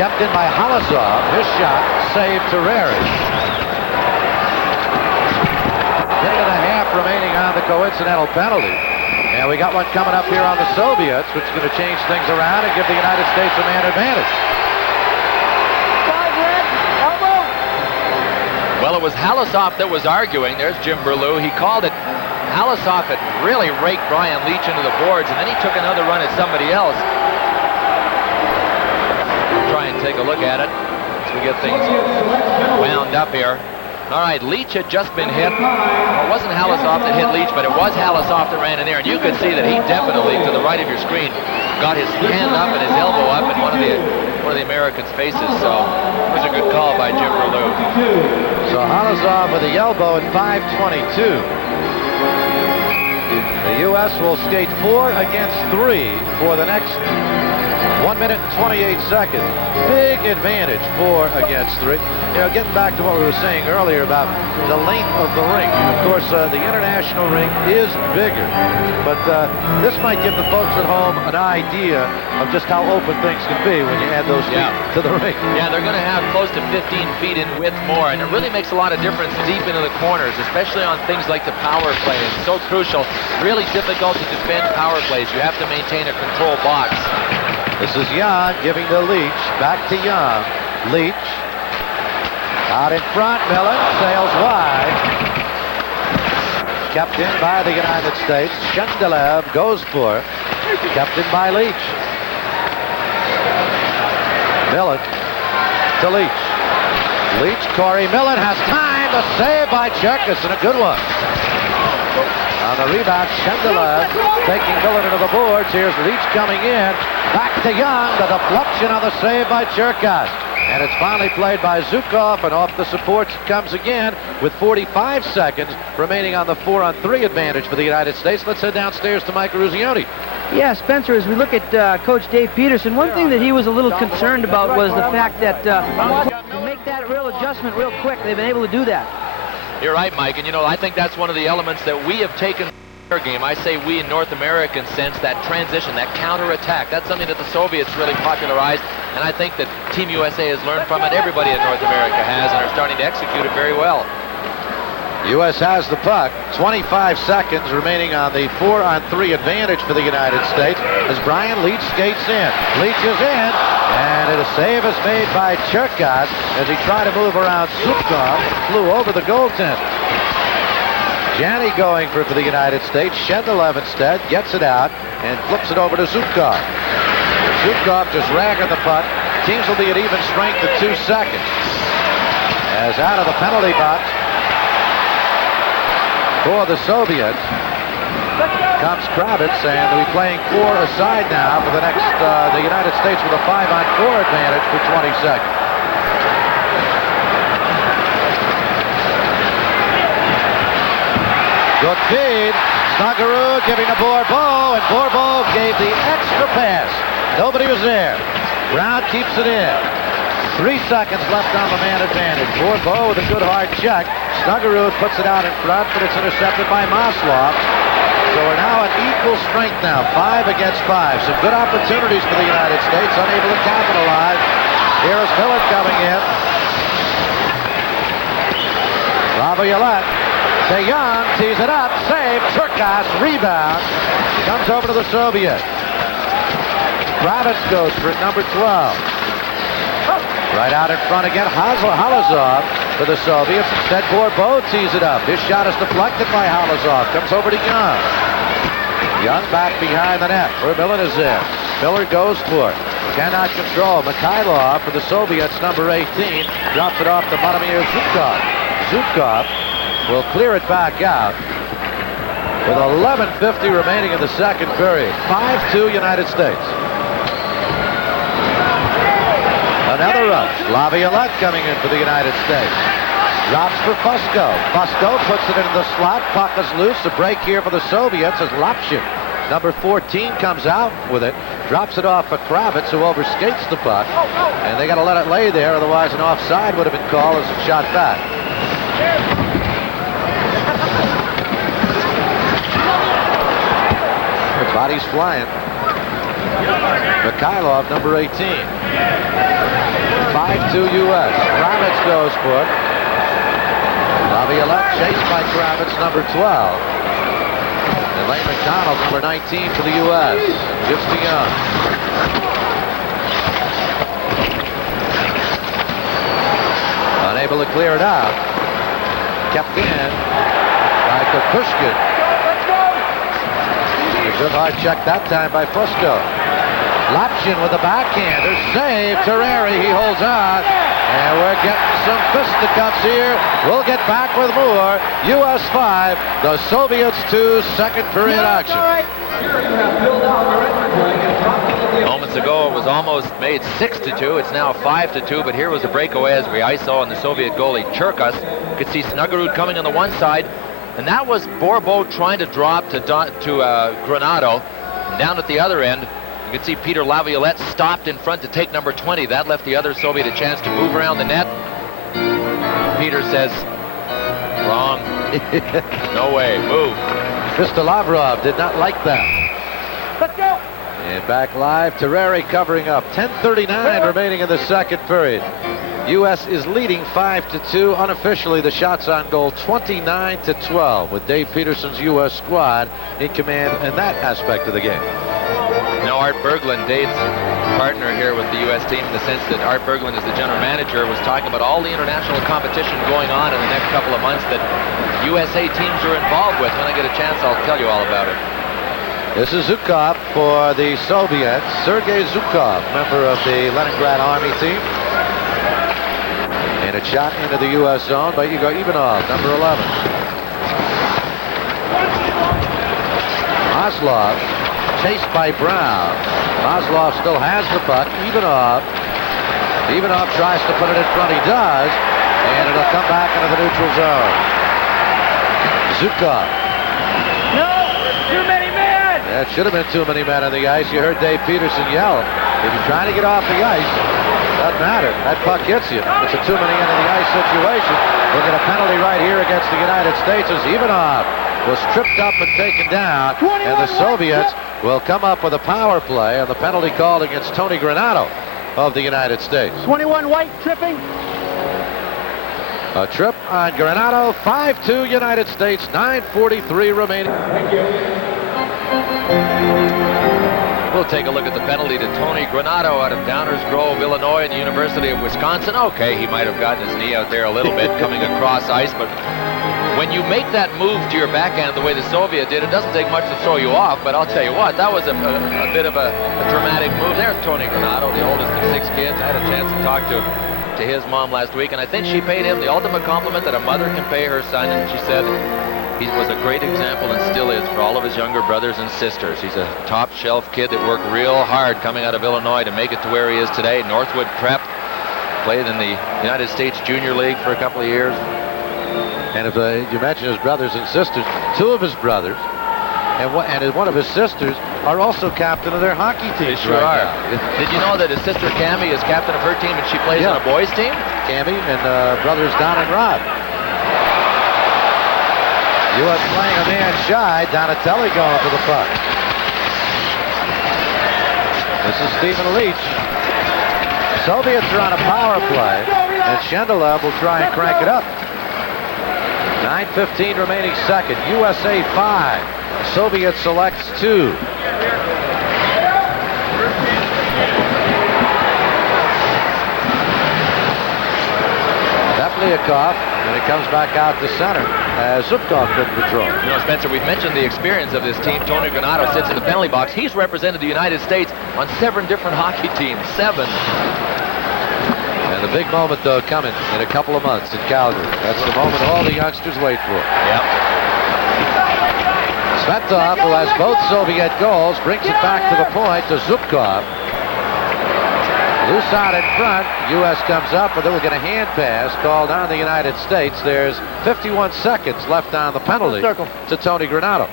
kept in by Halazov. His shot saved Terreri. Minute and a half remaining on the coincidental penalty. And we got one coming up here on the Soviets, which is going to change things around and give the United States a man advantage. 5 red, elbow. Well, it was Halazov that was arguing. There's Jim Berlew. He called it. Halazov had really raked Brian Leach into the boards, and then he took another run at somebody else. We'll try and take a look at it as we get things wound up here. All right, Leach had just been hit. Well, it wasn't Halazov that hit Leach, but it was Halazov that ran in there, and you could see that he definitely, to the right of your screen, got his hand up and his elbow up, and one one of the Americans' faces, so it was a good call by Jim Berlew. So Halazov with the elbow at 5:22. The U.S. will skate 4 against 3 for the next 1 minute and 28 seconds. Big advantage, 4 against 3. You know, getting back to what we were saying earlier about the length of the rink. Of course, the international rink is bigger, but this might give the folks at home an idea of just how open things can be when you add those feet to the rink. Yeah, they're going to have close to 15 feet in width more, and it really makes a lot of difference deep into the corners, especially on things like the power play. It's so crucial. Really difficult to defend power plays. You have to maintain a control box. This is Jan giving to Leach. Back to Jan. Leach. Out in front. Millen sails wide. Kept in by the United States. Shendelev goes for it. Kept in by Leach. Millen to Leach. Leach, Corey Millen has time. A save by Черкас, and a good one. On the rebound, Shendelev taking Millen into the boards. Here's Leach coming in. Back to Young. The deflection on the save by Черкас. And it's finally played by Zubkov, and off the supports it comes again with 45 seconds remaining on the 4-on-3 advantage for the United States. Let's head downstairs to Mike Ruzioni. Yeah, Spencer, as we look at Coach Dave Peterson, one thing that he was a little concerned about was the fact that to make that real adjustment real quick, they've been able to do that. You're right, Mike, and you know, I think that's one of the elements that we have taken in our game. I say we in North American sense, that transition, that counter-attack, that's something that the Soviets really popularized, and I think that Team USA has learned from it. Everybody in North America has, and are starting to execute it very well. U.S. has the puck. 25 seconds remaining on the 4-on-3 advantage for the United States as Brian Leach skates in. Leach is in, and a save is made by Черкас as he tried to move around Zubkov, flew over the goaltender. Janney going for the United States. Shendelev instead gets it out and flips it over to Zubkov. Zubkov just ragging the puck. Teams will be at even strength at 2 seconds. As out of the penalty box for the Soviets comes М.Кравец, and they'll be playing 4 aside now for the next, the United States with a 5-on-4 advantage for 20 seconds. Good feed. Snuggerud giving to Bourbeau, and Bourbeau gave the extra pass. Nobody was there. Brown keeps it in. 3 seconds left on the man advantage. Bourbeau with a good hard check. Snuggerud puts it out in front, but it's intercepted by М.Маслов. So we're now at equal strength now, 5 against 5. Some good opportunities for the United States, unable to capitalize. Here is Millen coming in. Laviolette to Young, tees it up, save, Черкас, rebound. Comes over to the Soviets. М.Кравец goes for number 12. Right out in front again, Halazov for the Soviets. Instead, Bourbeau tees it up. His shot is deflected by Halazov. Comes over to Young. Young back behind the net, where Millen is there. Miller goes for it. Cannot control. Mikhailov for the Soviets, number 18. Drops it off to Vladimir Zubkov. Zubkov will clear it back out with 11:50 remaining in the second period. 5-2 United States. Another rush. Laviolette coming in for the United States. Drops for Fusco. Fusco puts it into the slot. Puck is loose. A break here for the Soviets as Lapshin, number 14, comes out with it. Drops it off for М.Кравец, who overskates the puck. And they got to let it lay there, otherwise an offside would have been called as a shot back. The body's flying. Mikhailov, number 18. 5-2 U.S. М.Кравец goes for it. Laviolette chased by М.Кравец, number 12. And Lane McDonald, number 19 for the U.S. Gives to Young. Unable to clear it out. Kept in by Д.Кукушкин. A good hard check that time by Fusco. Lapshin with a backhander. Save. Terreri, he holds on. And we're getting some fisticuffs here. We'll get back with more. U.S. 5, the Soviets 2, second period action. Moments ago, it was almost made 6-2. It's now 5-2, but here was a breakaway as we ISO on the Soviet goalie, Черкас. You could see Snuggerud coming on the one side, and that was Borbo trying to drop to Granado. And down at the other end, you could see Peter Laviolette stopped in front to take number 20. That left the other Soviet a chance to move around the net. Peter says, wrong. No way, move. Mr. Lavrov did not like that. Let's go. And back live, Terreri covering up. 10:39 remaining in the second period. U.S. is leading 5-2. Unofficially, the shots on goal 29-12 with Dave Peterson's U.S. squad in command in that aspect of the game. Now Art Berglund, Dave's partner here with the U.S. team, in the sense that Art Berglund is the general manager, was talking about all the international competition going on in the next couple of months that USA teams are involved with. When I get a chance, I'll tell you all about it. This is Zhukov for the Soviets. Sergei Zhukov, member of the Leningrad Army team. And a shot into the U.S. zone by Yu.Ivanov, number 11. Н.Маслов, chased by Brown. Н.Маслов still has the puck. Ivanov tries to put it in front. He does. And it'll come back into the neutral zone. Zhukov. No, too many men. That should have been too many men on the ice. You heard Dave Peterson yell. If you're trying to get off the ice, doesn't matter. That puck hits you. It's a too many men on the ice situation. We'll get a penalty right here against the United States as Ivanov was tripped up and taken down. And the Soviets will come up with a power play on the penalty called against Tony Granado of the United States. 21 White tripping. A trip on Granado, 5-2 United States, 9:43 remaining. Thank you. We'll take a look at the penalty to Tony Granado out of Downers Grove, Illinois, and the University of Wisconsin. Okay, he might have gotten his knee out there a little bit coming across ice, but when you make that move to your backhand the way the Soviet did, it doesn't take much to throw you off, but I'll tell you what, that was a bit of a dramatic move. There's Tony Granado, the oldest of 6 kids. I had a chance to talk to his mom last week, and I think she paid him the ultimate compliment that a mother can pay her son, and she said he was a great example and still is for all of his younger brothers and sisters. He's a top shelf kid that worked real hard coming out of Illinois to make it to where he is today. Northwood Prep, played in the United States Junior League for a couple of years. And if you mention his brothers and sisters, 2 of his brothers and one of his sisters are also captain of their hockey team. They sure are. Did you know that his sister Cammie is captain of her team and she plays on a boys team? Cammie and brothers Don and Rod. U.S. playing a man shy. Donatelli going for the puck. This is Stephen Leach. Soviets are on a power play, and Shchendelев will try and crank it up. 9:15 remaining second. USA 5. Soviet selects 2. Teplякov, and it comes back out to center as Zubkov couldn't control. You know, Spencer, we've mentioned the experience of this team. Tony Granado sits in the penalty box. He's represented the United States on 7 different hockey teams. 7. And the big moment, though, coming in a couple of months in Calgary. That's the moment all the youngsters wait for. Yep. Tsvetov, who has both Soviet goals, brings it back to the point to Zubkov. Loose out in front. U.S. comes up, but then we'll get a hand pass called on the United States. There's 51 seconds left on the penalty to Tony Granado.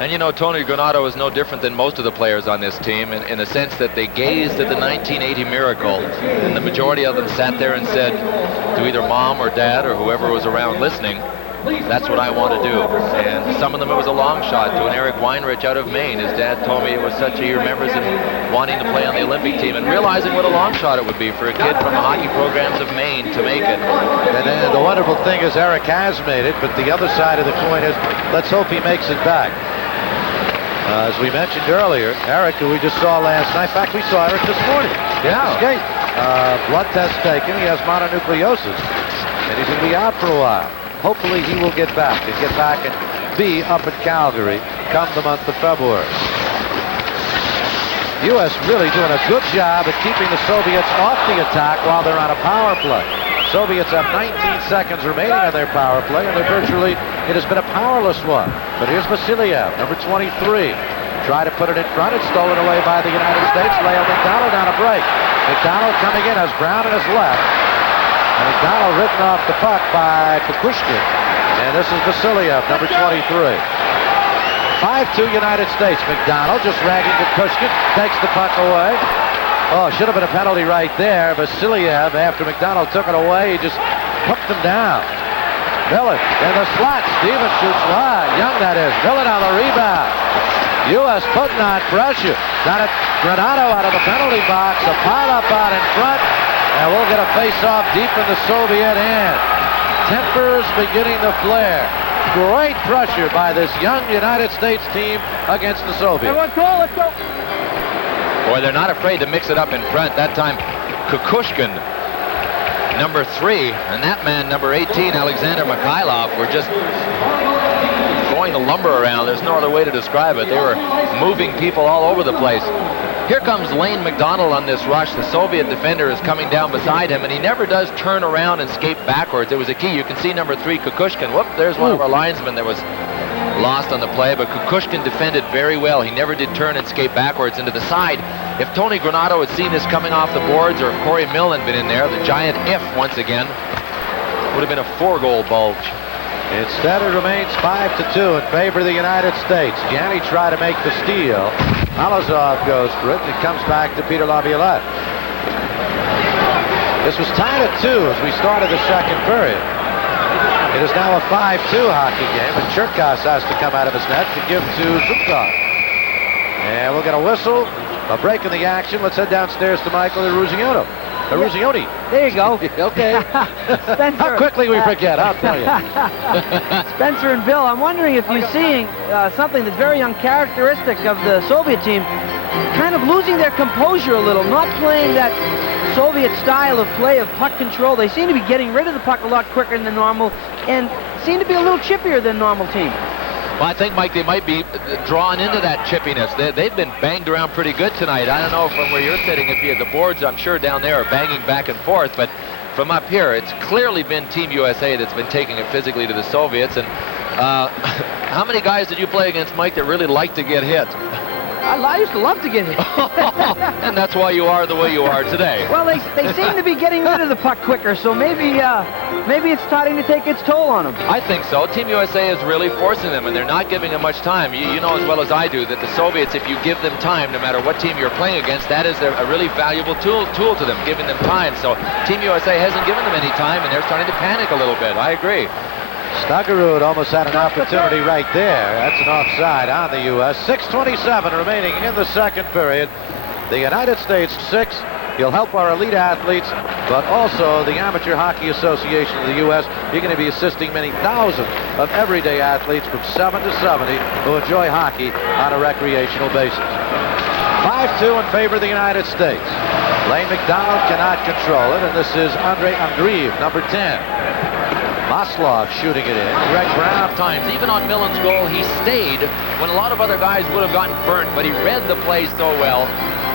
And you know, Tony Granado is no different than most of the players on this team in the sense that they gazed at the 1980 miracle, and the majority of them sat there and said to either mom or dad or whoever was around listening, that's what I want to do. And some of them, it was a long shot to an Eric Weinrich out of Maine. His dad told me it was such he remembers him wanting to play on the Olympic team and realizing what a long shot it would be for a kid from the hockey programs of Maine to make it. And the wonderful thing is Eric has made it, but the other side of the coin is let's hope he makes it back. As we mentioned earlier, Eric, who we just saw last night, in fact, we saw Eric this morning. Yeah. Skate. Blood test taken. He has mononucleosis, and he's going to be out for a while. Hopefully he will get back and be up in Calgary come the month of February. U.S. really doing a good job at keeping the Soviets off the attack while they're on a power play. Soviets have 19 seconds remaining on their power play, and it has been a powerless one. But here's Vasiliev, number 23. try to put it in front. It's stolen away by the United States. Leo McDonald down a break. McDonald coming in, has Brown in his left. And McDonald written off the puck by Kukушкин. And this is Vasiliev, number 23. 5-2 United States. McDonald just ragging Kukушkин, takes the puck away. Oh, should have been a penalty right there. Vasiliev, after McDonald took it away, he just hooked him down. Millen in the slot. Stevens shoots wide. Young, that is. Millen on the rebound. U.S. putting on pressure. Got it. Granado out of the penalty box. A pile-up out in front. And we'll get a face-off deep in the Soviet end. Tempers beginning to flare. Great pressure by this young United States team against the Soviets. Everyone cool, let's go. Boy, they're not afraid to mix it up in front. That time, Kukушkин, number 3, and that man, number 18, Alexander Mikhailov, were just going to lumber around. There's no other way to describe it. They were moving people all over the place. Here comes Lane McDonald on this rush. The Soviet defender is coming down beside him, and he never does turn around and skate backwards. It was a key. You can see number 3, Kukушkин. Whoop, there's one of our linesmen that was lost on the play, but Kukушkin defended very well. He never did turn and skate backwards into the side. If Tony Granado had seen this coming off the boards, or if Corey Millen had been in there, the giant if once again, would have been a 4-goal bulge. Instead, it remains 5-2 in favor of the United States. Gianni tried to make the steal. Halazov goes for it, and it comes back to Peter Laviolette. This was tied at 2 as we started the second period. It is now a 5-2 hockey game, and Черкас has to come out of his net to give to Zubkov. And we'll get a whistle, a break in the action. Let's head downstairs to Michael Eruzione. There you go. Okay. Spencer, How quickly we forget, I'll tell you. Spencer and Bill, I'm wondering if you're seeing something that's very uncharacteristic of the Soviet team, kind of losing their composure a little, not playing that Soviet style of play of puck control. They seem to be getting rid of the puck a lot quicker than normal and seem to be a little chippier than normal team. Well, I think, Mike, they might be drawn into that chippiness. They've been banged around pretty good tonight. I don't know from where you're sitting if you had the boards, I'm sure down there are banging back and forth, but from up here, it's clearly been Team USA that's been taking it physically to the Soviets. And how many guys did you play against, Mike, that really like to get hit? I used to love to get hit. And that's why you are the way you are today. Well, they seem to be getting rid of the puck quicker, so maybe it's starting to take its toll on them. I think so. Team USA is really forcing them, and they're not giving them much time. You know as well as I do that the Soviets, if you give them time, no matter what team you're playing against, that is a really valuable tool to them, giving them time. So Team USA hasn't given them any time, and they're starting to panic a little bit. I agree. Stuggerud almost had an opportunity right there. That's an offside on the U.S. 6:27 remaining in the second period. The United States 6. He'll help our elite athletes, but also the Amateur Hockey Association of the U.S. You're going to be assisting many thousands of everyday athletes from 7 to 70 who enjoy hockey on a recreational basis. 5-2 in favor of the United States. Lane McDonald cannot control it, and this is A.Андреев, number 10. Н.Маслов shooting it in. Greg Brown times, even on Millen's goal, he stayed when a lot of other guys would have gotten burnt, but he read the play so well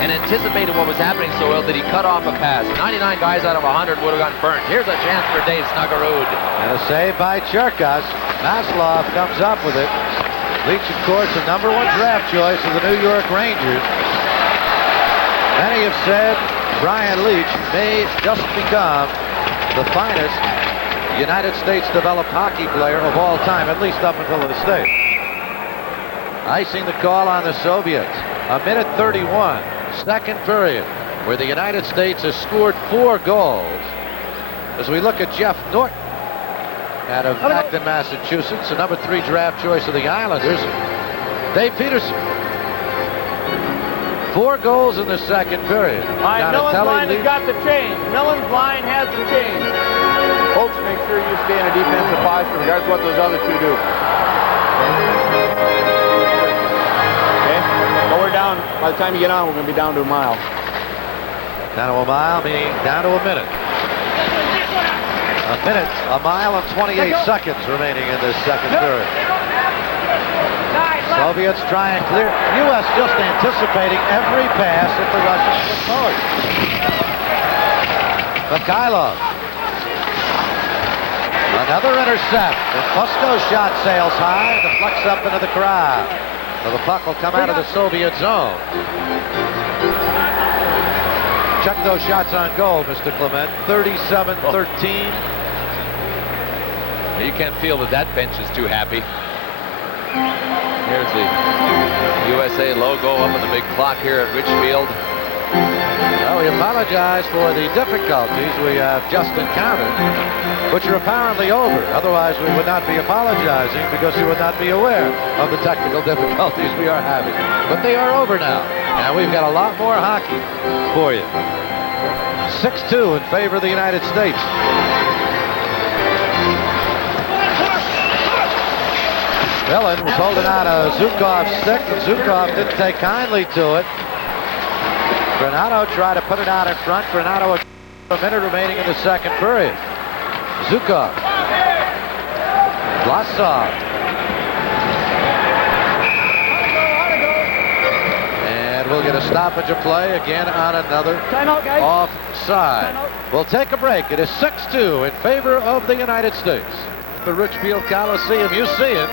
and anticipated what was happening so well that he cut off a pass. 99 guys out of 100 would have gotten burnt. Here's a chance for Dave Stuggerud. And a save by Черкас. Н.Маслов comes up with it. Leach, of course, the #1 draft choice of the New York Rangers. Many have said Brian Leach may just become the finest United States developed hockey player of all time, at least up until this day. Icing the call on the Soviets. 1:31, second period, where the United States has scored 4 goals. As we look at Jeff Norton out of Acton, Massachusetts, the #3 draft choice of the Islanders. Dave Peterson. 4 goals in the second period. All right, Millen's line has got the change. Millen's line has the change. Folks, make sure you stay in a defensive posture regardless of what those other two do. Okay? So we're down. By the time you get on, we're going to be down to a mile. Down to a mile, meaning down to a minute. A mile and 28 seconds remaining in this second period. Soviets try and clear. U.S. just anticipating every pass if the Russians put forward. Mikhailov. Another intercept. And Fusco's shot sails high and deflects up into the crowd. So the puck will come out of the Soviet zone. Check those shots on goal, Mr. Clement. 37-13. You can't feel that bench is too happy. Here's the USA logo up on the big clock here at Richfield. Well, we apologize for the difficulties we have just encountered, which are apparently over. Otherwise, we would not be apologizing because we would not be aware of the technical difficulties we are having. But they are over now. Now we've got a lot more hockey for you. 6-2 in favor of the United States. Millen was holding out a Zhukov's stick, and Zhukov didn't take kindly to it. Granato tried to put it out in front. Granato, a minute remaining in the second period. Zhukov. V.Lasov. And we'll get a stoppage of play again on another offside. We'll take a break. It is 6-2 in favor of the United States. The Richfield Coliseum, you see it.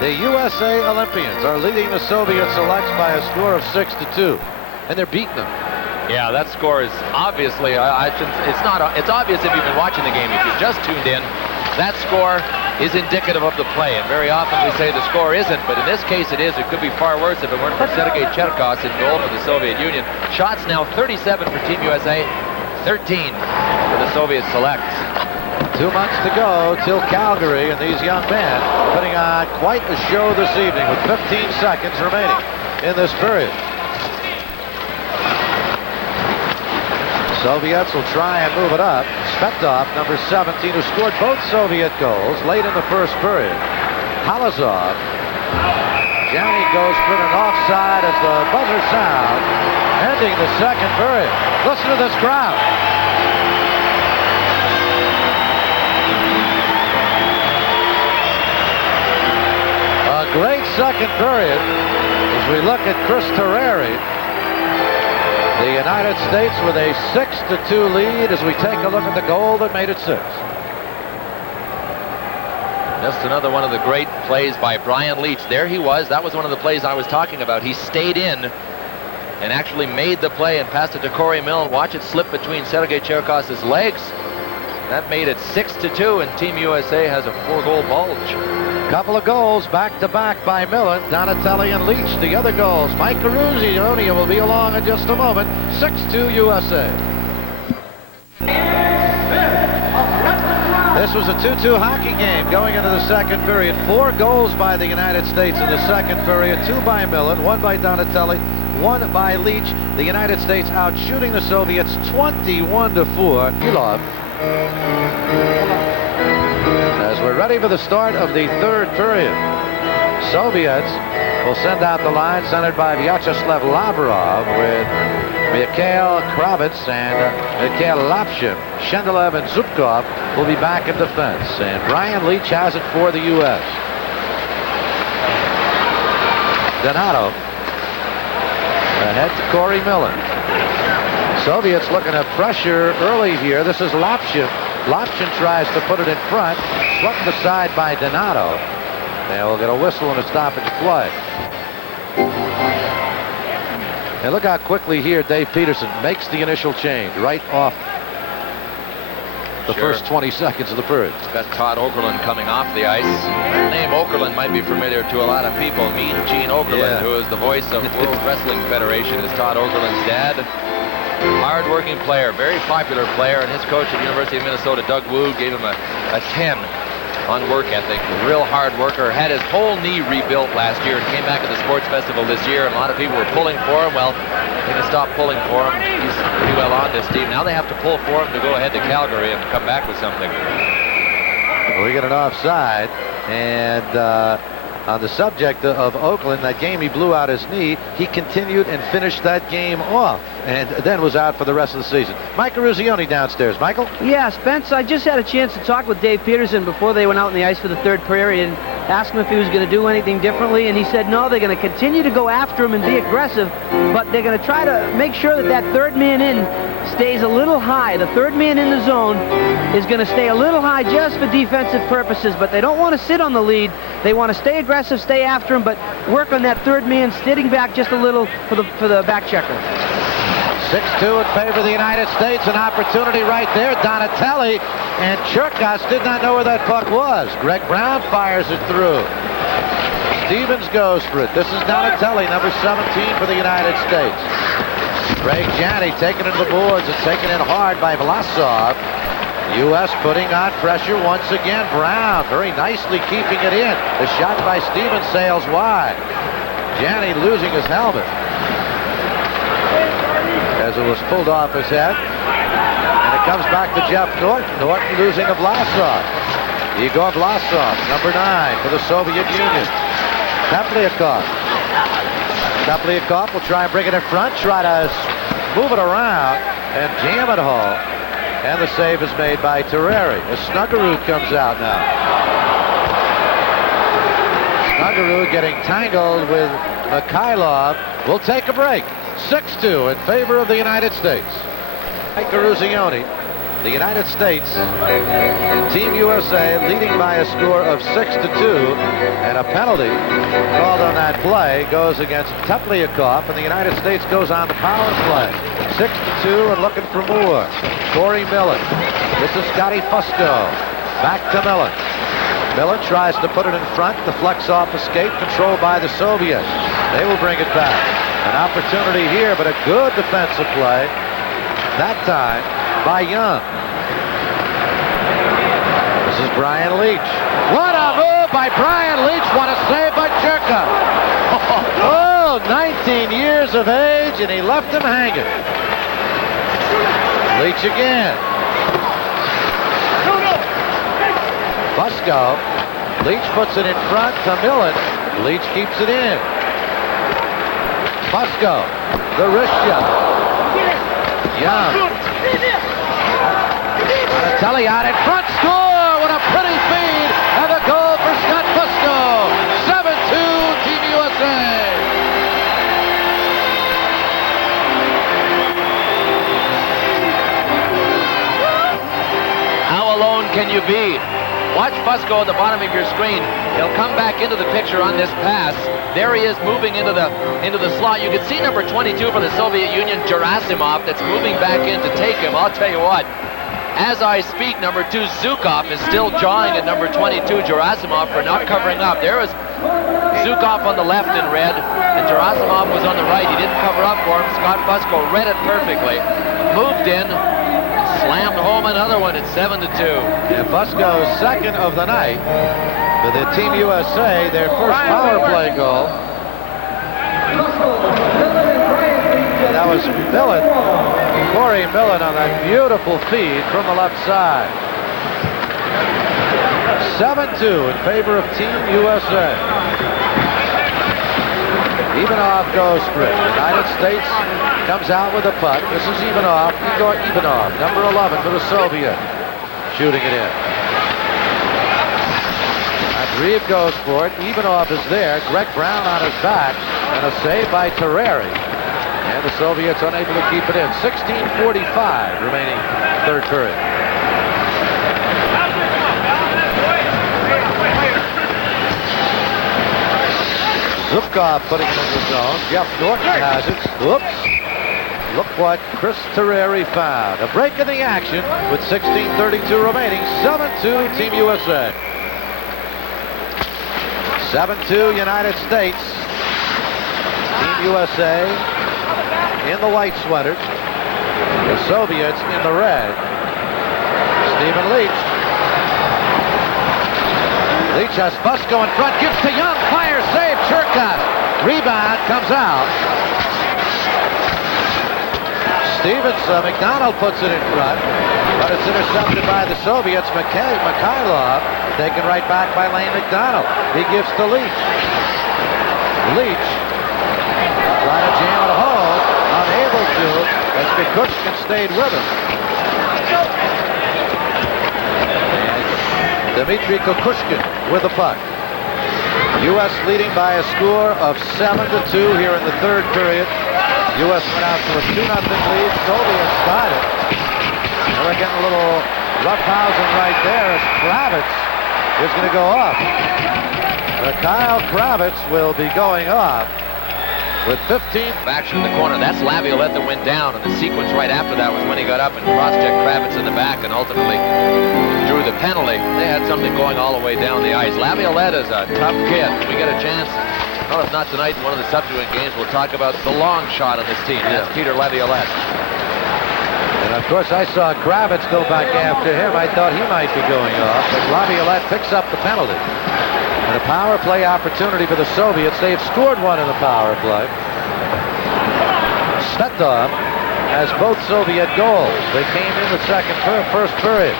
The USA Olympians are leading the Soviet selects by a score of 6-2. And they're beating them. Yeah, that score is obviously, it's obvious if you've been watching the game. If you just tuned in, that score is indicative of the play. And very often we say the score isn't, but in this case it is. It could be far worse if it weren't for Sergei Cherkas in goal for the Soviet Union. Shots now 37 for Team USA, 13 for the Soviet selects. 2 months to go till Calgary, and these young men putting on quite a show this evening with 15 seconds remaining in this period. Soviets will try and move it up. Spetkov, number 17, who scored both Soviet goals late in the first period. Halazov. Johnny goes for an offside as the buzzer sounds, ending the second period. Listen to this crowd. A great second period as we look at Chris Terreri. The United States with a 6-2 lead as we take a look at the goal that made it 6. Just another one of the great plays by Brian Leetch. There he was. That was one of the plays I was talking about. He stayed in and actually made the play and passed it to Corey Millen. Watch it slip between Sergei Cherkas's legs. That made it 6-2, and Team USA has a 4-goal bulge. Couple of goals back-to-back by Millen, Donatelli, and Leach. The other goals, Mike Eruzione will be along in just a moment. 6-2 USA. This was a 2-2 hockey game going into the second period. 4 goals by the United States in the second period. 2 by Millen, 1 by Donatelli, 1 by Leach. The United States out shooting the Soviets 21-4. Shilov. As we're ready for the start of the third period, Soviets will send out the line centered by Vyacheslav Lavrov with М.Кравец and Ш.Лапшин. Шенделев and Zubkov will be back in defense, and Brian Leach has it for the U.S. Donato ahead to Corey Millen. Soviets looking at pressure early here. This is Lapshin. Lapshin tries to put it in front, swept aside by Donato. And we'll get a whistle and a stoppage of play. And look how quickly here Dave Peterson makes the initial change right off the first 20 seconds of the period. Got Todd Okerlund coming off the ice. The name Okerlund might be familiar to a lot of people. Mean Gene Okerlund, who is the voice of World Wrestling Federation, is Todd Okerlund's dad. Hard-working player, very popular player, and his coach at the University of Minnesota, Doug Wood, gave him a 10 on work ethic. A real hard worker. Had his whole knee rebuilt last year and came back at the Sports Festival this year, and a lot of people were pulling for him. Well, they can stop pulling for him. He's pretty well on this team. Now they have to pull for him to go ahead to Calgary and come back with something. We get an offside, and on the subject of Oakland, that game he blew out his knee. He continued and finished that game off, and then was out for the rest of the season. Mike Eruzione downstairs. Michael? Yeah, Spence, I just had a chance to talk with Dave Peterson before they went out on the ice for the third period and asked him if he was going to do anything differently, and he said no, they're going to continue to go after him and be aggressive, but they're going to try to make sure that that third man in stays a little high. The third man in the zone is going to stay a little high just for defensive purposes, but they don't want to sit on the lead. They want to stay aggressive, stay after him, but work on that third man sitting back just a little for the back checker. 6-2 in favor of the United States. An opportunity right there. Donatelli and Черкас did not know where that puck was. Greg Brown fires it through. Stevens goes for it. This is Donatelli, number 17 for the United States. Craig Janney taken into the boards and taken in hard by V.Lawrov. U.S. putting on pressure once again. Brown very nicely keeping it in. The shot by Stevens sails wide. Janney losing his helmet as it was pulled off his head. And it comes back to Jeff Norton. Norton losing to V.Lawrov. Igor V.Vlassov, number 9 for the Soviet Union. Teplяков. Teplякov will try and bring it in front, try to move it around and jam it home. And the save is made by Terreri. As Snuggerud comes out now. Snuggerud getting tangled with Mikhailov. We'll take a break. 6-2 in favor of the United States. Caruzioni. The United States, Team USA leading by a score of 6-2, and a penalty called on that play goes against Teplякov, and the United States goes on the power play. 6-2 and looking for more. Corey Millen. This is Scotty Fusco. Back to Millen. Millen tries to put it in front. The flex-off escape controlled by the Soviets. They will bring it back. An opportunity here, but a good defensive play. That time by Young. This is Brian Leach. What a move by Brian Leach. What a save by Черкас. Oh, 19 years of age, and he left him hanging. Leach again. Fusco. Leach puts it in front to Millen. Leach keeps it in. Fusco. The wrist shot. Young. Donatelli out in front, score! What a pretty feed, and a goal for Scott Fusco. 7-2, Team USA. How alone can you be? Watch Fusco at the bottom of your screen. He'll come back into the picture on this pass. There he is moving into the slot. You can see number 22 for the Soviet Union, Gerasimov, that's moving back in to take him. I'll tell you what, as I speak, number 2 Zhukov is still jawing at number 22 Gerasimov for not covering up. There is Zhukov on the left in red, and Gerasimov was on the right. He didn't cover up for him. Scott Fusco read it perfectly, moved in, slammed home another one at 7-2. And Fusco's second of the night for the Team USA, their first power play goal. And that was Millen, Corey Millen, on that beautiful feed from the left side. 7-2 in favor of Team USA. Ivanov goes for it. United States comes out with a puck. This is Ivanov, Igor Ivanov, number 11 for the Soviet. Shooting it in. Andreev goes for it. Ivanov is there. Greg Brown on his back. And a save by Terreri. And the Soviets unable to keep it in. 16:45 remaining third period. Zubkov putting it in the zone. Jeff Norton has it. Whoops. Look what Chris Terreri found. A break in the action with 16:32 remaining. 7-2 Team USA. 7-2 United States. Team USA in the white sweaters. The Soviets in the red. Stephen Leach. Leach has Fusco in front, gives to Young, fire, save, Черкас. Rebound comes out. McDonald puts it in front, but it's intercepted by the Soviets. Mikhailov taken right back by Lane McDonald. He gives to Leach. Leach trying to jam it home, unable to, as Д.Кукушкин stayed with him. Dmitry Д.Кукушкин with the puck. U.S. leading by a score of 7-2 here in the third period. U.S. went out to a 2-0 lead. Soviets got it. And they're getting a little roughhousing right there as Kravets is going to go off. Kyle Kravets will be going off with 15. Action in the corner. That's Laviolette that went down, and the sequence right after that was when he got up and cross-checked Kravets in the back and ultimately drew the penalty. They had something going all the way down the ice. Laviolette is a tough kid. We get a chance, well, if not tonight, in one of the subsequent games, we'll talk about the long shot on this team. That's Peter Laviolette. And of course, I saw Kravets go back after him. I thought he might be going off, but Laviolette picks up the penalty. And a power play opportunity for the Soviets. They've scored one in the power play. Svetov has both Soviet goals. They came in the first period.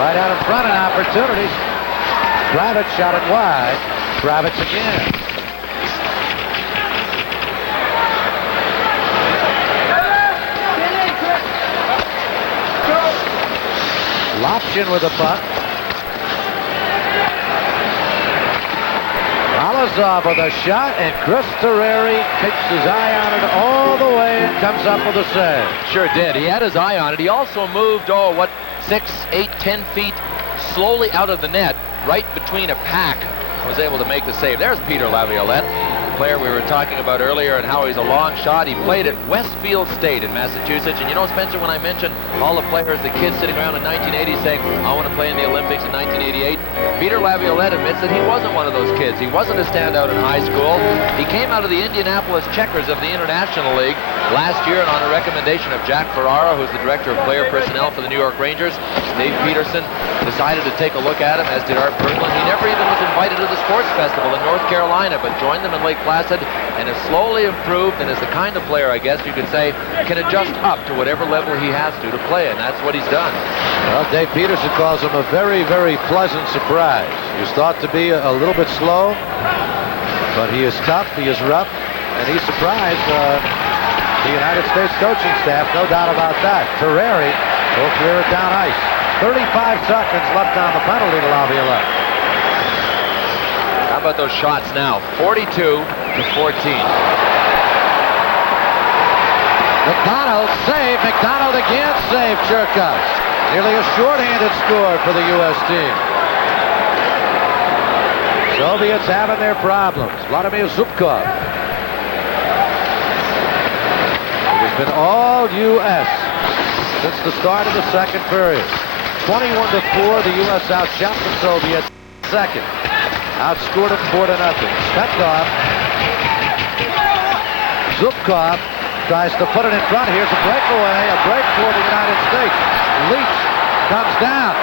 Right out in front, an opportunity. Kravets shot it wide. Kravets again. Latchin with a puck. Halazov with a shot, and Chris Terreri keeps his eye on it all the way and comes up with a save. Sure did. He had his eye on it. He also moved, 6, 8, 10 feet slowly out of the net, right between a pack. Was able to make the save. There's Peter Laviolette, the player we were talking about earlier, and how he's a long shot. He played at Westfield State in Massachusetts. And you know, Spencer, when I mentioned all the players, the kids sitting around in 1980 saying, I want to play in the Olympics in 1988, Peter Laviolette admits that he wasn't one of those kids. He wasn't a standout in high school. He came out of the Indianapolis Checkers of the International League last year, and on a recommendation of Jack Ferraro, who's the director of player personnel for the New York Rangers, Dave Peterson decided to take a look at him, as did Art Berglund. He never even was invited to the sports festival in North Carolina, but joined them in Lake Placid and has slowly improved, and is the kind of player, I guess you could say, can adjust up to whatever level he has to play, and that's what he's done. Well, Dave Peterson calls him a very, very pleasant surprise. He's thought to be a little bit slow, but he is tough, he is rough, and he surprised the United States coaching staff, no doubt about that. Terreri will clear it down ice. 35 seconds left on the penalty to Laviolette. How about those shots now? 42-14. McDonald save. McDonald again saved Черкас. Nearly a shorthanded score for the U.S. team. Soviets having their problems. Vladimir Zubkov. It has been all U.S. since the start of the second period. 21-4, the U.S. outshot the Soviets. Second. Outscored them 4-0. Svetov. Zubkov tries to put it in front. Here's a breakaway. A break for the United States. Leach comes down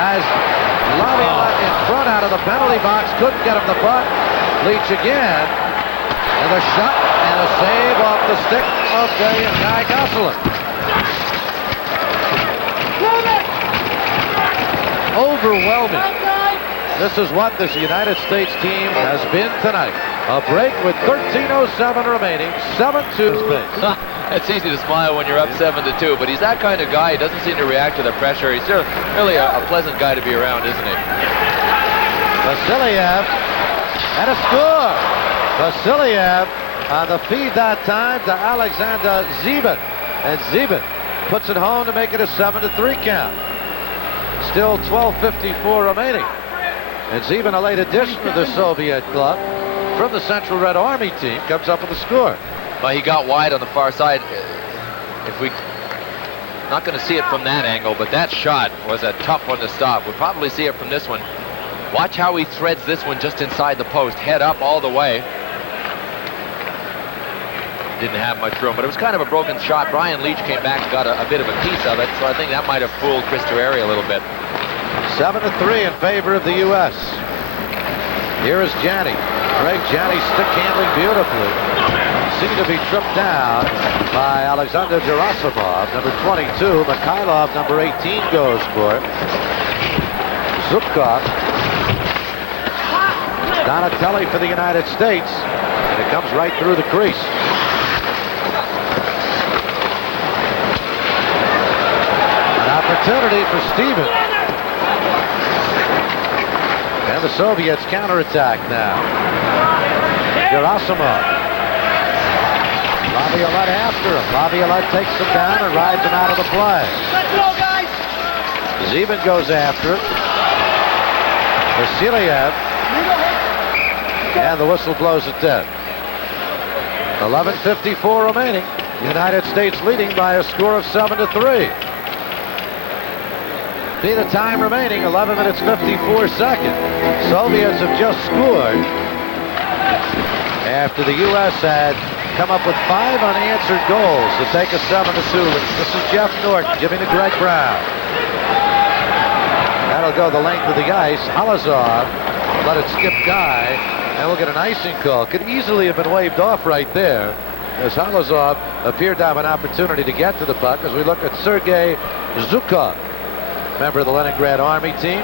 as Laviolette in front out of the penalty box. Couldn't get him the puck. Leach again. And a shot and a save off the stick of the guy Gosselin. Overwhelming. This is what this United States team has been tonight. A break with 13:07 remaining, 7-2 space. It's easy to smile when you're up 7-2, but he's that kind of guy. He doesn't seem to react to the pressure. He's really a pleasant guy to be around, isn't he? Vasiliev, and a score. Vasiliev on the feed that time to Alexander Zybin. And Zybin puts it home to make it a 7-3 count. Still 12:54 remaining. And Zybin, a late addition to the Soviet club from the Central Red Army team, comes up with a score. Well, he got wide on the far side. If we not going to see it from that angle, but that shot was a tough one to stop. We'll probably see it from this one. Watch how he threads this one just inside the post, head up all the way. Didn't have much room, but it was kind of a broken shot. Brian Leach came back and got a bit of a piece of it, so I think that might have fooled Chris Terreri a little bit. 7-3 in favor of the U.S. Here is Janney. Craig Janney stick handling beautifully. Seemed to be tripped down by Alexander Gerasimov, number 22. Mikhailov, number 18, goes for it. Zubkov. Donatelli for the United States, and it comes right through the crease. An opportunity for Steven. And the Soviets counterattack now. Gerasimov. Laviolette after him. Laviolette takes him down and rides him out of the play. Let's go, guys! Zybin goes after it. Vassiliev. And the whistle blows it dead. 11:54 remaining. United States leading by a score of 7-3. See the time remaining, 11 minutes 54 seconds. Soviets have just scored after the U.S. had come up with 5 unanswered goals to take a 7-2 lead. This is Jeff Norton giving to Greg Brown. That'll go the length of the ice. Halazov let it skip Guy, and we'll get an icing call. Could easily have been waved off right there, as Halazov appeared to have an opportunity to get to the puck. As we look at Sergei Zhukov, member of the Leningrad Army team.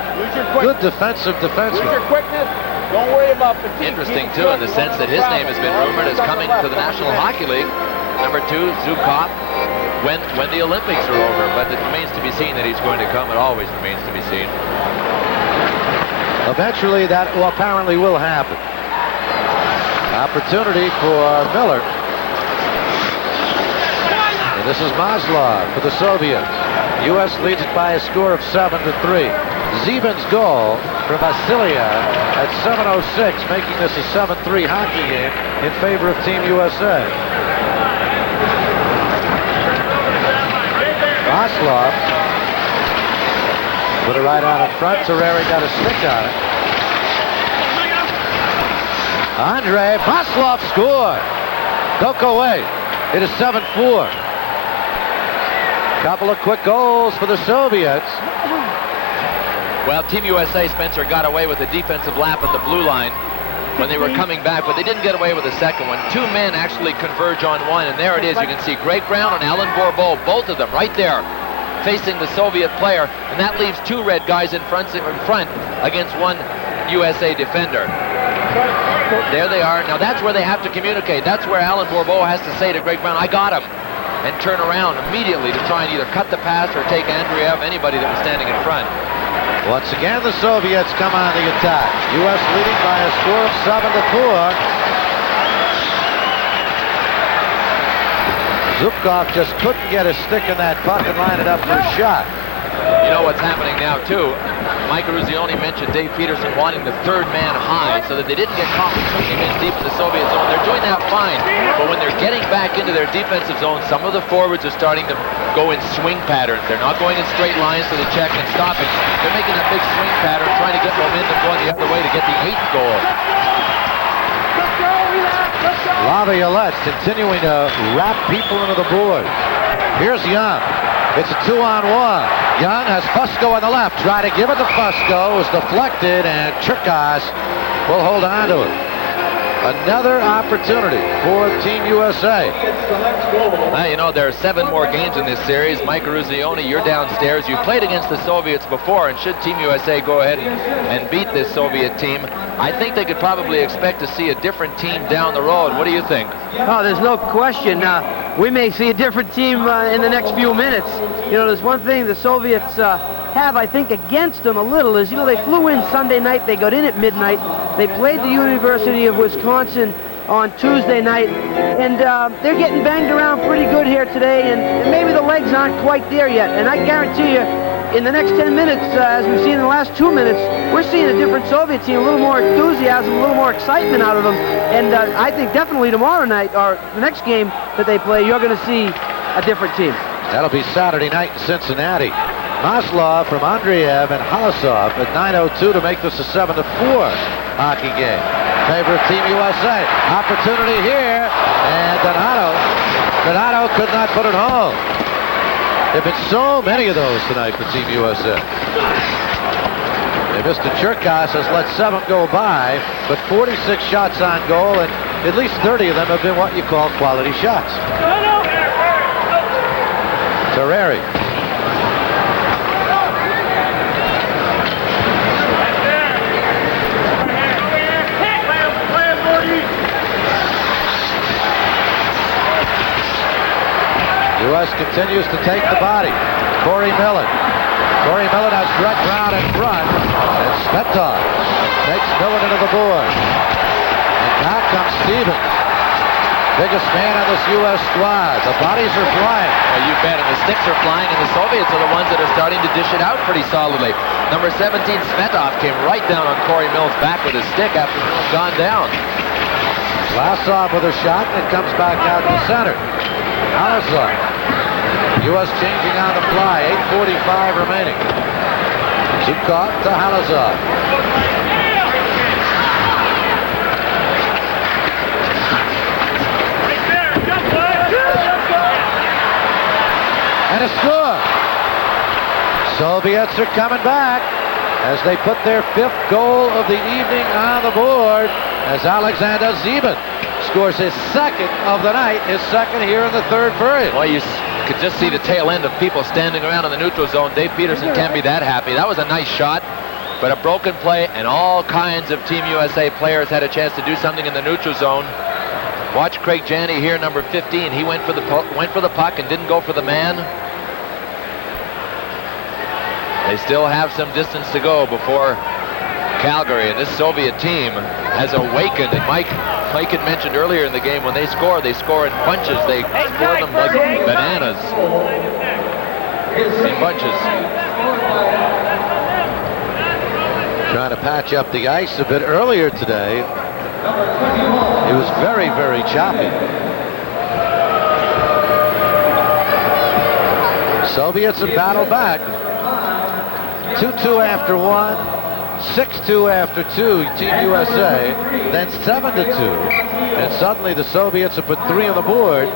Good defensive defenseman. Use your quickness. Don't worry about fatigue. Interesting, too, in the sense that his name has been rumored as coming to the National Hockey League. Number 2, Zhukov, when the Olympics are over. But it remains to be seen that he's going to come. It always remains to be seen. Eventually, that apparently will happen. Opportunity for Miller. And this is Maslov for the Soviets. U.S. leads it by a score of 7-3. Zybin's goal for Vassiliev at 7:06, making this a 7-3 hockey game in favor of Team USA. Maslov put it right out in front. Terreri got a stick on it. A'Andreев, Maslov scored. Don't go away. It is 7-4. Couple of quick goals for the Soviets. Well, Team USA, Spencer, got away with a defensive lap at the blue line when they were coming back, but they didn't get away with the second one. 2 men actually converge on one, and there it is. You can see Greg Brown and Alan Bourbeau, both of them right there, facing the Soviet player, and that leaves 2 red guys in front against 1 USA defender. There they are. Now that's where they have to communicate. That's where Alan Bourbeau has to say to Greg Brown, I got him, and turn around immediately to try and either cut the pass or take Andreev, anybody that was standing in front. Once again, the Soviets come on the attack. U.S. leading by a score of 7-4. Zubkov just couldn't get a stick in that puck and line it up for a shot. You know what's happening now, too? Mike Eruzione mentioned Dave Peterson wanting the 3rd man high so that they didn't get caught with pushing in deep in the Soviet zone. They're doing that fine, but when they're getting back into their defensive zone, some of the forwards are starting to go in swing patterns. They're not going in straight lines to the check and stopping. They're making a big swing pattern, trying to get momentum going the other way to get the 8th goal. Laviolette continuing to wrap people into the board. Here's Young. It's a 2-on-1. Young has Fusco on the left. Try to give it to Fusco. It was deflected, and Черкас will hold on to it. Another opportunity for Team USA. You know, there are 7 more games in this series. Mike Eruzione, you're downstairs. You played against the Soviets before, and should Team USA go ahead and beat this Soviet team, I think they could probably expect to see a different team down the road. What do you think? Oh, there's no question. We may see a different team in the next few minutes. You know, there's one thing the Soviets have, I think, against them a little is, you know, they flew in Sunday night. They got in at midnight. They played the University of Wisconsin on Tuesday night, and they're getting banged around pretty good here today, and maybe the legs aren't quite there yet. And I guarantee you, in the next 10 minutes, as we've seen in the last 2 minutes, we're seeing a different Soviet team, a little more enthusiasm, a little more excitement out of them. And I think definitely tomorrow night, or the next game that they play, you're going to see a different team. That'll be Saturday night in Cincinnati. Maslov from A'Andreev and Halazov at 9:02 to make this a 7-4 hockey game. Favor of Team USA. Opportunity here, and Donato could not put it home. There have been so many of those tonight for Team USA. Mr. Черкас has let 7 go by, but 46 shots on goal, and at least 30 of them have been what you call quality shots. Terreri. U.S. continues to take the body. Corey Millen. Corey Millen has Greg Brown in front. And Svetov takes Millen into the board. And back comes Stevens. Biggest man on this U.S. squad. The bodies are flying. Well, you bet, and the sticks are flying, and the Soviets are the ones that are starting to dish it out pretty solidly. Number 17, Svetov, came right down on Corey Mills' back with his stick after Mills gone down. Vlasov with a shot, and it comes back out to center. Halazov. U.S. changing on the fly, 8:45 remaining. Zubkov to Halazov. And a score. Soviets are coming back as they put their 5th goal of the evening on the board as Alexander Zybin scores his 2nd of the night, his 2nd here in the 3rd period. Well, you could just see the tail end of people standing around in the neutral zone. Dave Peterson can't be that happy. That was a nice shot, but a broken play, and all kinds of Team USA players had a chance to do something in the neutral zone. Watch Craig Janney here, number 15. He went for the puck and didn't go for the man. They still have some distance to go before Calgary, and this Soviet team has awakened. And Mike had mentioned earlier in the game, when they score in bunches. They score them like bananas. In bunches. Trying to patch up the ice a bit earlier today. It was very, very choppy. Soviets have battled back. 2-2 after 1, 6-2 after 2, Team USA, then 7-2, and suddenly the Soviets have put 3 on the board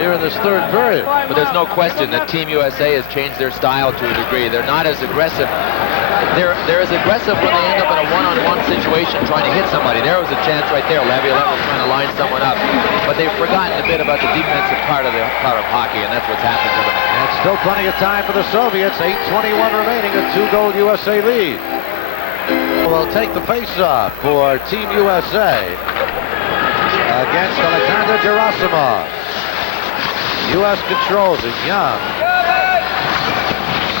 here in this 3rd period. But there's no question that Team USA has changed their style to a degree. They're not as aggressive. They're as aggressive when they end up in a one-on-one situation trying to hit somebody. There was a chance right there. Laviolette was trying to line someone up. But they've forgotten a bit about the defensive part of hockey, and that's what's happened to them. And still plenty of time for the Soviets. 8:21 remaining, a 2-goal USA lead. We'll take the face-off for Team USA against Alexander Gerasimov. U.S. controls it. Young.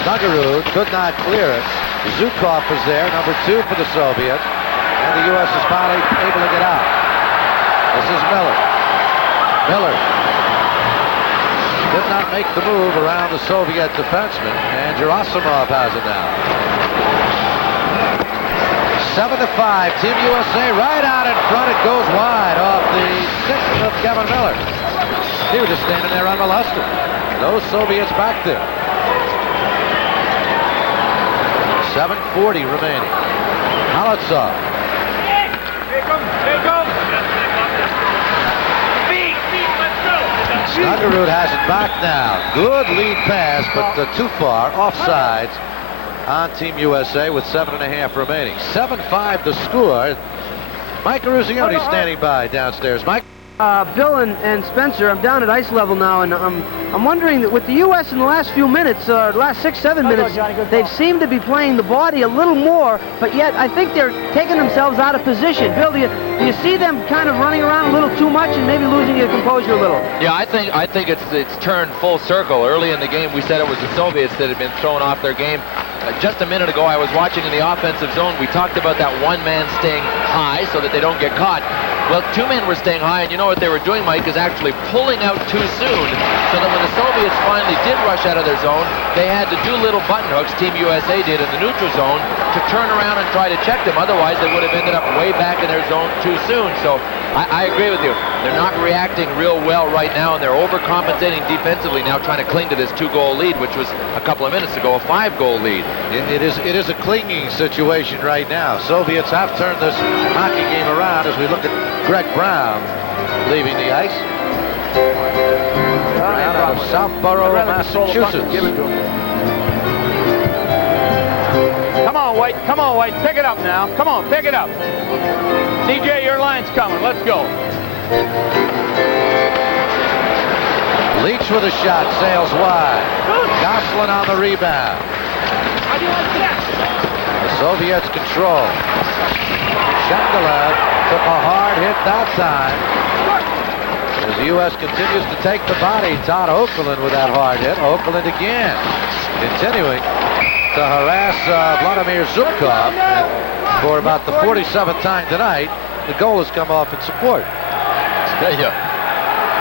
Snuggerud could not clear it. Zukov is there, number 2 for the Soviets. And the U.S. is finally able to get out. This is Miller. Miller did not make the move around the Soviet defenseman, and Gerasimov has it now. 7-5, Team USA right out in front. It goes wide off the stick of Kevin Miller. He was just standing there unmolested. No Soviets back there. 7:40 remaining. Halazov. Snuggerud has it back now. Good lead pass, but too far. Offsides on Team USA with 7.5 remaining. 7-5 the score. Mike Eruzione standing by downstairs. Mike. Bill and Spencer, I'm down at ice level now, and I'm wondering that with the U.S. in the last few minutes, last 6-7 minutes, they've seemed to be playing the body a little more, but yet I think they're taking themselves out of position. Bill, do you see them kind of running around a little too much and maybe losing your composure a little? Yeah, I think it's turned full circle. Early in the game, we said it was the Soviets that had been thrown off their game. Just a minute ago, I was watching in the offensive zone. We talked about that one man staying high so that they don't get caught. Well, 2 men were staying high, and you know what they were doing, Mike, is actually pulling out too soon, so that when the Soviets finally did rush out of their zone, they had to do little button hooks, Team USA did in the neutral zone, to turn around and try to check them. Otherwise, they would have ended up way back in their zone too soon. So I agree with you. They're not reacting real well right now, and they're overcompensating defensively now, trying to cling to this 2-goal lead, which was a couple of minutes ago a 5-goal lead. It is a clinging situation right now. Soviets have turned this hockey game around as we look at Greg Brown leaving the ice. Brown out of Southborough, Massachusetts. Give it to him. Come on, White. Come on, White. Pick it up now. Come on, pick it up. CJ, your line's coming. Let's go. Leach with a shot, sails wide. Goslin on the rebound. The Soviets control. Shengelev took a hard hit that time. As the U.S. continues to take the body, Todd Okerlund with that hard hit. Okerlund again, continuing to harass Vladimir Zubkov. And for about the 47th time tonight, the goal has come off in support.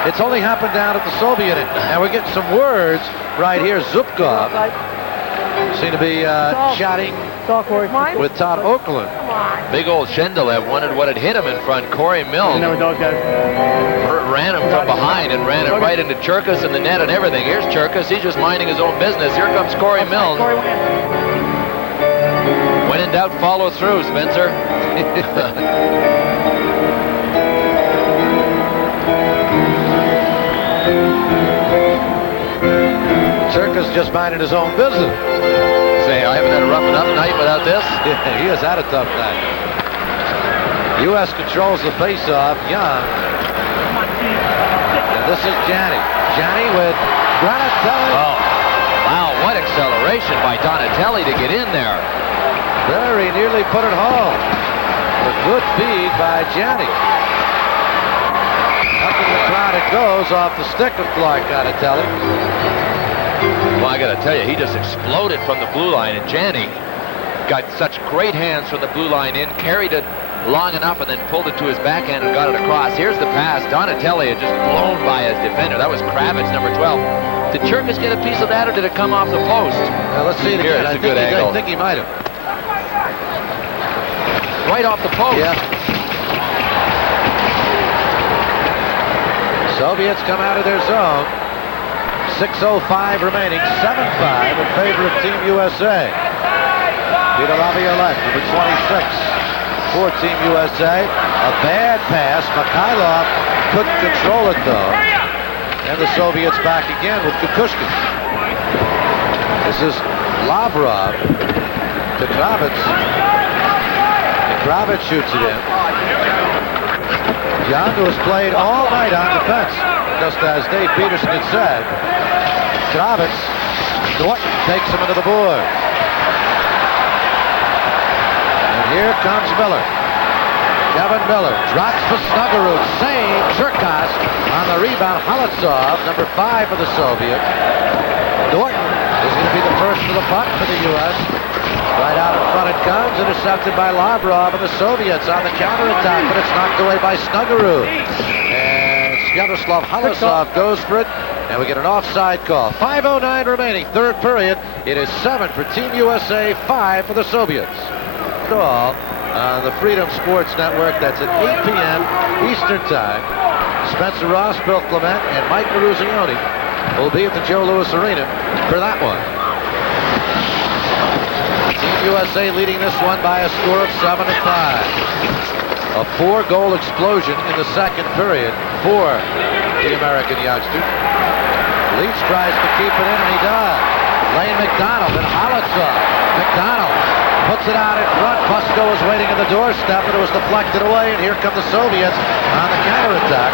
It's only happened down at the Soviet end. And we're getting some words right here. Zubkov seem to be chatting with Todd Oakland. Big old Shendelev wondered what had hit him in front. Corey Milne ran him from behind and ran him right into Черкас in the net and everything. Here's Черкас. He's just minding his own business. Here comes Corey Milne. When in doubt, follow through, Spencer. Черкас just minding his own business. Say, I haven't had a rough enough night without this. Yeah, he has had a tough night. U.S. controls the face-off. Young. And this is Janney. Janney with Granatelli. Oh, wow, what acceleration by Donatelli to get in there. Very nearly put it home. A good feed by Janney. Up in the crowd it goes off the stick of Clark Donatelli. Well, I got to tell you, he just exploded from the blue line, and Janney got such great hands from the blue line in, carried it long enough, and then pulled it to his backhand and got it across. Here's the pass. Donatelli had just blown by his defender. That was Ň.Maslov, number 12. Did Черкас get a piece of that, or did it come off the post? Now, let's see it again. Here's a good angle. I think he might have. Right off the post. Yeah. Soviets come out of their zone. 6:05 remaining, 7-5 in favor of Team USA. Peter Laviolette, number 26, for Team USA. A bad pass. Mikhailov couldn't control it, though. And the Soviets back again with Д.Кукушкин. This is Lavrov to Ň.Kravец. Ň.Kravец shoots it in. Young, who has played all night on defense, just as Dave Peterson had said. Ň.Kravец, Norton takes him into the board. And here comes Miller. Kevin Miller drops for Snuggerud. Save Черкас on the rebound. Хализов, number 5 for the Soviet. Norton is going to be the first to the puck for the U.S. Right out in front it comes, intercepted by Lavrov, and the Soviets on the counterattack, but it's knocked away by Snuggerud. And Sviatoslav Halazov goes for it, and we get an offside call. 5:09 remaining, third period. It is 7 for Team USA, 5 for the Soviets. Call on the Freedom Sports Network. That's at 8 p.m. Eastern Time. Spencer Ross, Bill Clement, and Mike Maruzioni will be at the Joe Louis Arena for that one. Team USA leading this one by a score of 7-5. A 4-goal explosion in the second period for the American youngster. Leach tries to keep it in, and he does. Lane McDonald and Halazov. McDonald puts it out in front. Pusko is waiting at the doorstep, and it was deflected away, and here come the Soviets on the counterattack.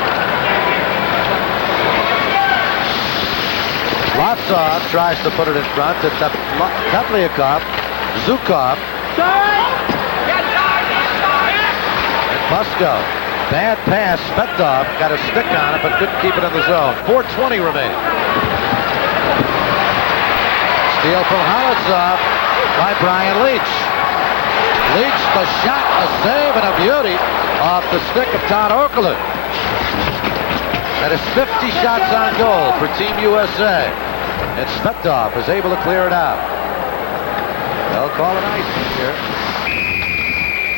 Lapsov tries to put it in front to Teplяков. Zukov. And Pusko. Bad pass. Svetov got a stick on it, but couldn't keep it in the zone. 4:20 remaining. Steal from Halazov by Brian Leach. Leach, the shot, a save, and a beauty off the stick of Todd Oakland. That is 50 shots on goal for Team USA. And Svetov is able to clear it out. They'll call it ice here.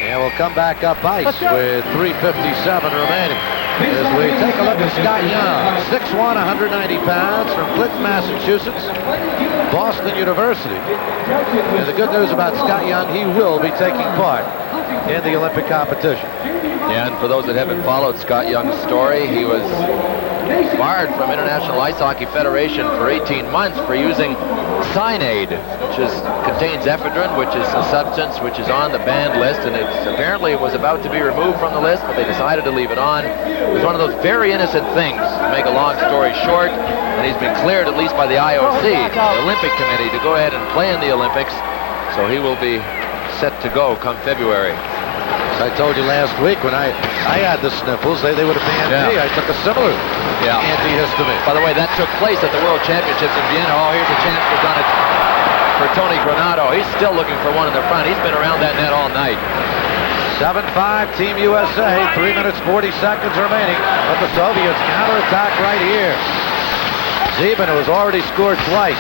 And we'll come back up ice with 3:57 remaining. As we take a look at Scott Young, 6'1", 190 pounds, from Clinton, Massachusetts, Boston University. And the good news about Scott Young, he will be taking part in the Olympic competition. Yeah, and for those that haven't followed Scott Young's story, he was barred from International Ice Hockey Federation for 18 months for using cyanide, which contains ephedrine, which is a substance which is on the banned list, and apparently it was about to be removed from the list, but they decided to leave it on. It was one of those very innocent things, to make a long story short, and he's been cleared at least by the IOC, the Olympic Committee, to go ahead and play in the Olympics, so he will be set to go come February. As I told you last week, when I had the sniffles, they would have banned me. I took a similar antihistamine. By the way, that took place at the World Championships in Vienna. Oh, here's a chance for Tony Granato. He's still looking for one in the front. He's been around that net all night. 7-5 Team USA, 3 minutes 40 seconds remaining, but the Soviets counterattack right here. Zybin, who has already scored twice.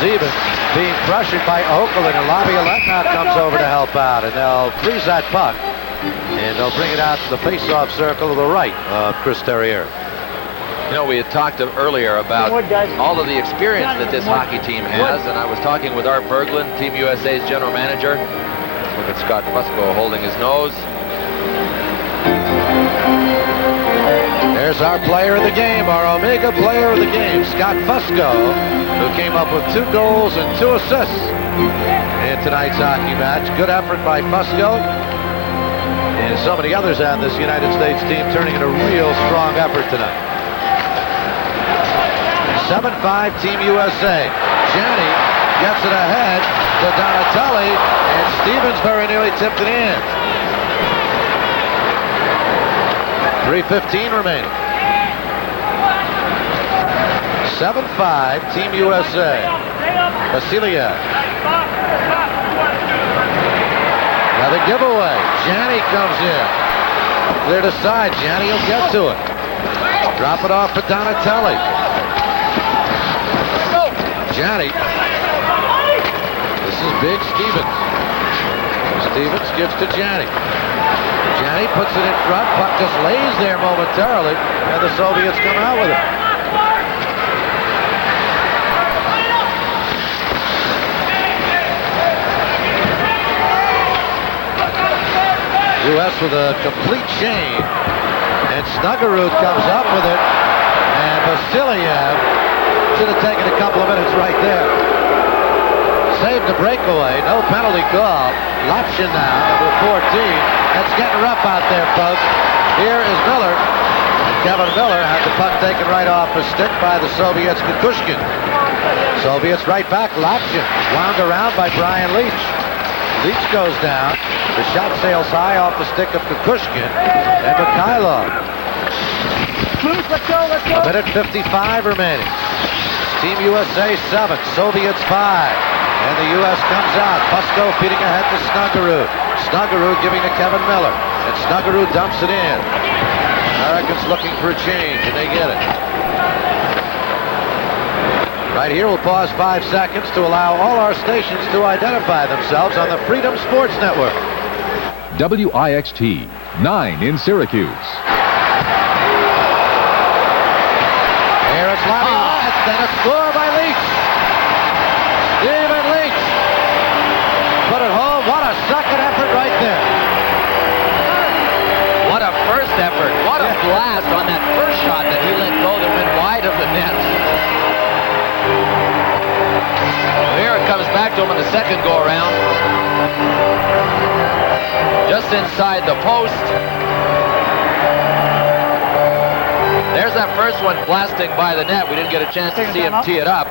Zybin being pressured by Okerlund, and Laviolette now comes over to help out, and they'll freeze that puck, and they'll bring it out to the face-off circle to the right of Chris Terrier. You know, we had talked earlier about all of the experience that this hockey team has, and I was talking with Art Berglund, Team USA's general manager. Look at Scott Fusco holding his nose. There's our player of the game, our Omega player of the game, Scott Fusco, who came up with 2 goals and 2 assists in tonight's hockey match. Good effort by Fusco, and so many others on this United States team turning in a real strong effort tonight. 7-5 Team USA. Janney gets it ahead to Donatelli, and Stevens very nearly tipped it in. 3:15 remaining. 7-5 Team USA. Vasiliev. Another giveaway. Janney comes in. Cleared aside. Janney will get to it. Drop it off to Donatelli. Janney. This is big Stevens. Stevens gives to Janney. Janney puts it in front. Puck just lays there momentarily, and the Soviets come out with it. U.S. with a complete change, and Snuggerud comes up with it, and Vasiliev should have taken a couple of minutes right there. Saved the breakaway, no penalty call. Lapshin now, number 14. That's getting rough out there, folks. Here is Miller. Kevin Miller had the puck taken right off his stick by the Soviets' Д.Кукушкин. Soviets right back. Lapshin wound around by Brian Leach. Leach goes down. The shot sails high off the stick of Д.Кукушкин and М.Кравец. A minute 55 remaining. Team USA 7, Soviets 5. And the U.S. comes out. Fusco feeding ahead to Snuggerud. Snuggerud giving to Kevin Miller. And Snuggerud dumps it in. Americans looking for a change, and they get it. Right here, we'll pause 5 seconds to allow all our stations to identify themselves on the Freedom Sports Network. WIXT 9 in Syracuse. Here is Laviolette, and a score by Leach. Stephen Leach put it home. What a second effort right there. What a first effort. What a blast on that first shot that he let go that went wide of the net. Here it comes back to him in the second go-around. Just inside the post. There's that first one blasting by the net. We didn't get a chance to see him tee it up.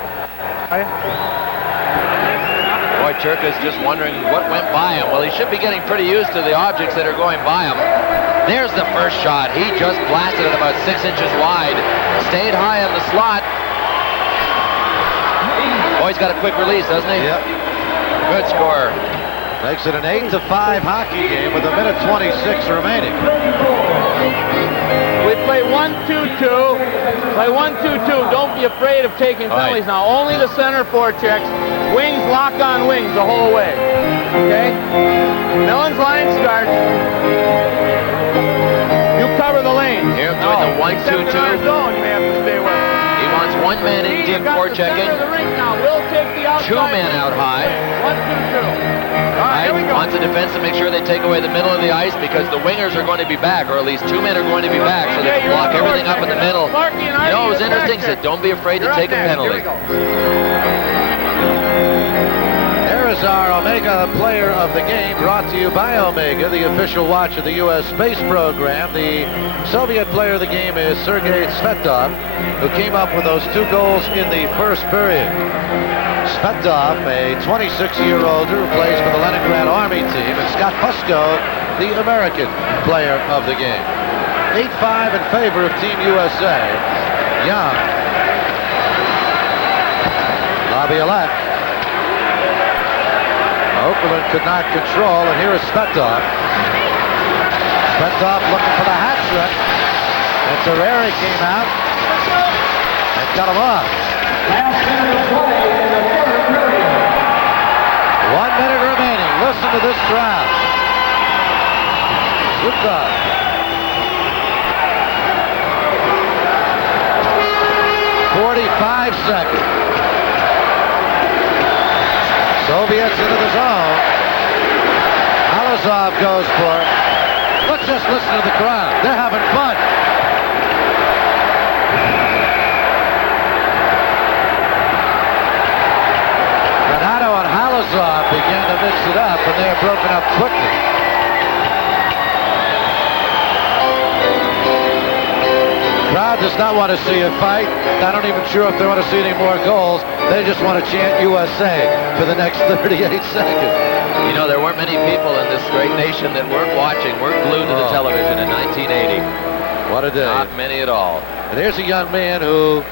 Boy, Черкас just wondering what went by him. Well, he should be getting pretty used to the objects that are going by him. There's the first shot. He just blasted it about 6 inches wide. Stayed high on the slot. Boy, he's got a quick release, doesn't he? Yep. Good score. Makes it an 8-5 hockey game with a minute 26 remaining. We play 1-2-2. Play 1-2-2. Don't be afraid of taking penalties now. Only the center forechecks. Wings lock on wings the whole way. Okay? Millen's line starts. You cover the lane. Here doing the 1-2-2. Zone, you may have to stay away. He wants one man in deep forechecking. We'll take the outside. 2 men out high. 1-2-2. All right, here we go. Wants the defense to make sure they take away the middle of the ice because the wingers are going to be back, or at least 2 men are going to be back, so they can block everything up in the middle. You know, it was interesting. He said, don't be afraid to take a penalty. There is our Omega player of the game, brought to you by Omega, the official watch of the U.S. space program. The Soviet player of the game is Sergei Tsvetov, who came up with those 2 goals in the first period. Tsvetov, a 26-year-old who plays for the Leningrad Army team, and Scott Fusco, the American player of the game. 8-5 in favor of Team USA. Young. Laviolette. Okerlund could not control, and here is Tsvetov. Sprintov looking for the hat trick. And Terreri came out and cut him off. Last minute of play in the third period. 1 minute remaining. Listen to this crowd. Zubkov. Seconds. Soviets into the zone. Halazov goes for it. Let's just listen to the crowd. They're having fun. Renato and Halazov began to mix it up, and they are broken up quickly. Crowd does not want to see a fight. I'm not even sure if they want to see any more goals. They just want to chant USA for the next 38 seconds. You know, there weren't many people in this great nation that weren't watching, weren't glued to the television in 1980. What a day. Not many at all. And here's a young man who,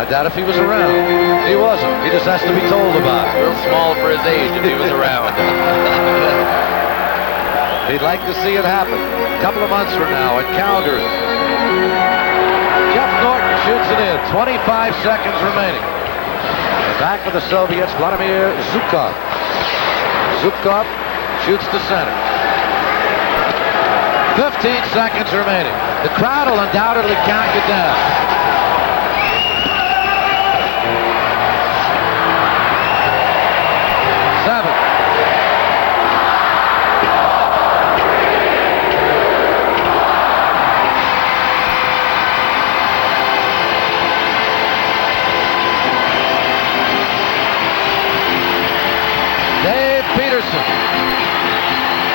I doubt if he was around. He wasn't. He just has to be told about it. Real small for his age if he was around. He'd like to see it happen. A couple of months from now in Calgary. Jeff Norton shoots it in. 25 seconds remaining. And back for the Soviets, Vladimir Zubkov. Zubkov shoots to center. 15 seconds remaining. The crowd will undoubtedly count you down.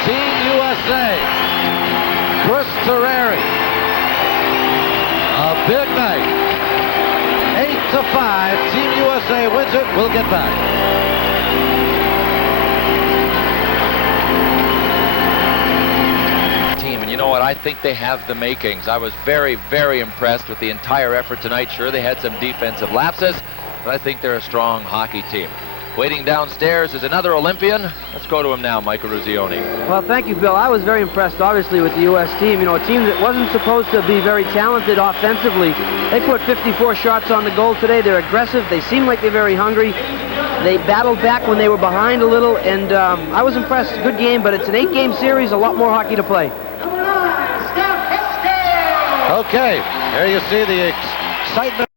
Team USA, Chris Terreri. A big night. 8-5. Team USA wins it. We'll get back. Team, and you know what? I think they have the makings. I was very, very impressed with the entire effort tonight. Sure, they had some defensive lapses, but I think they're a strong hockey team. Waiting downstairs is another Olympian. Let's go to him now, Mike Eruzione. Well, thank you, Bill. I was very impressed, obviously, with the U.S. team. You know, a team that wasn't supposed to be very talented offensively. They put 54 shots on the goal today. They're aggressive. They seem like they're very hungry. They battled back when they were behind a little, and I was impressed. Good game, but it's an 8-game series, a lot more hockey to play. Okay, there you see the excitement.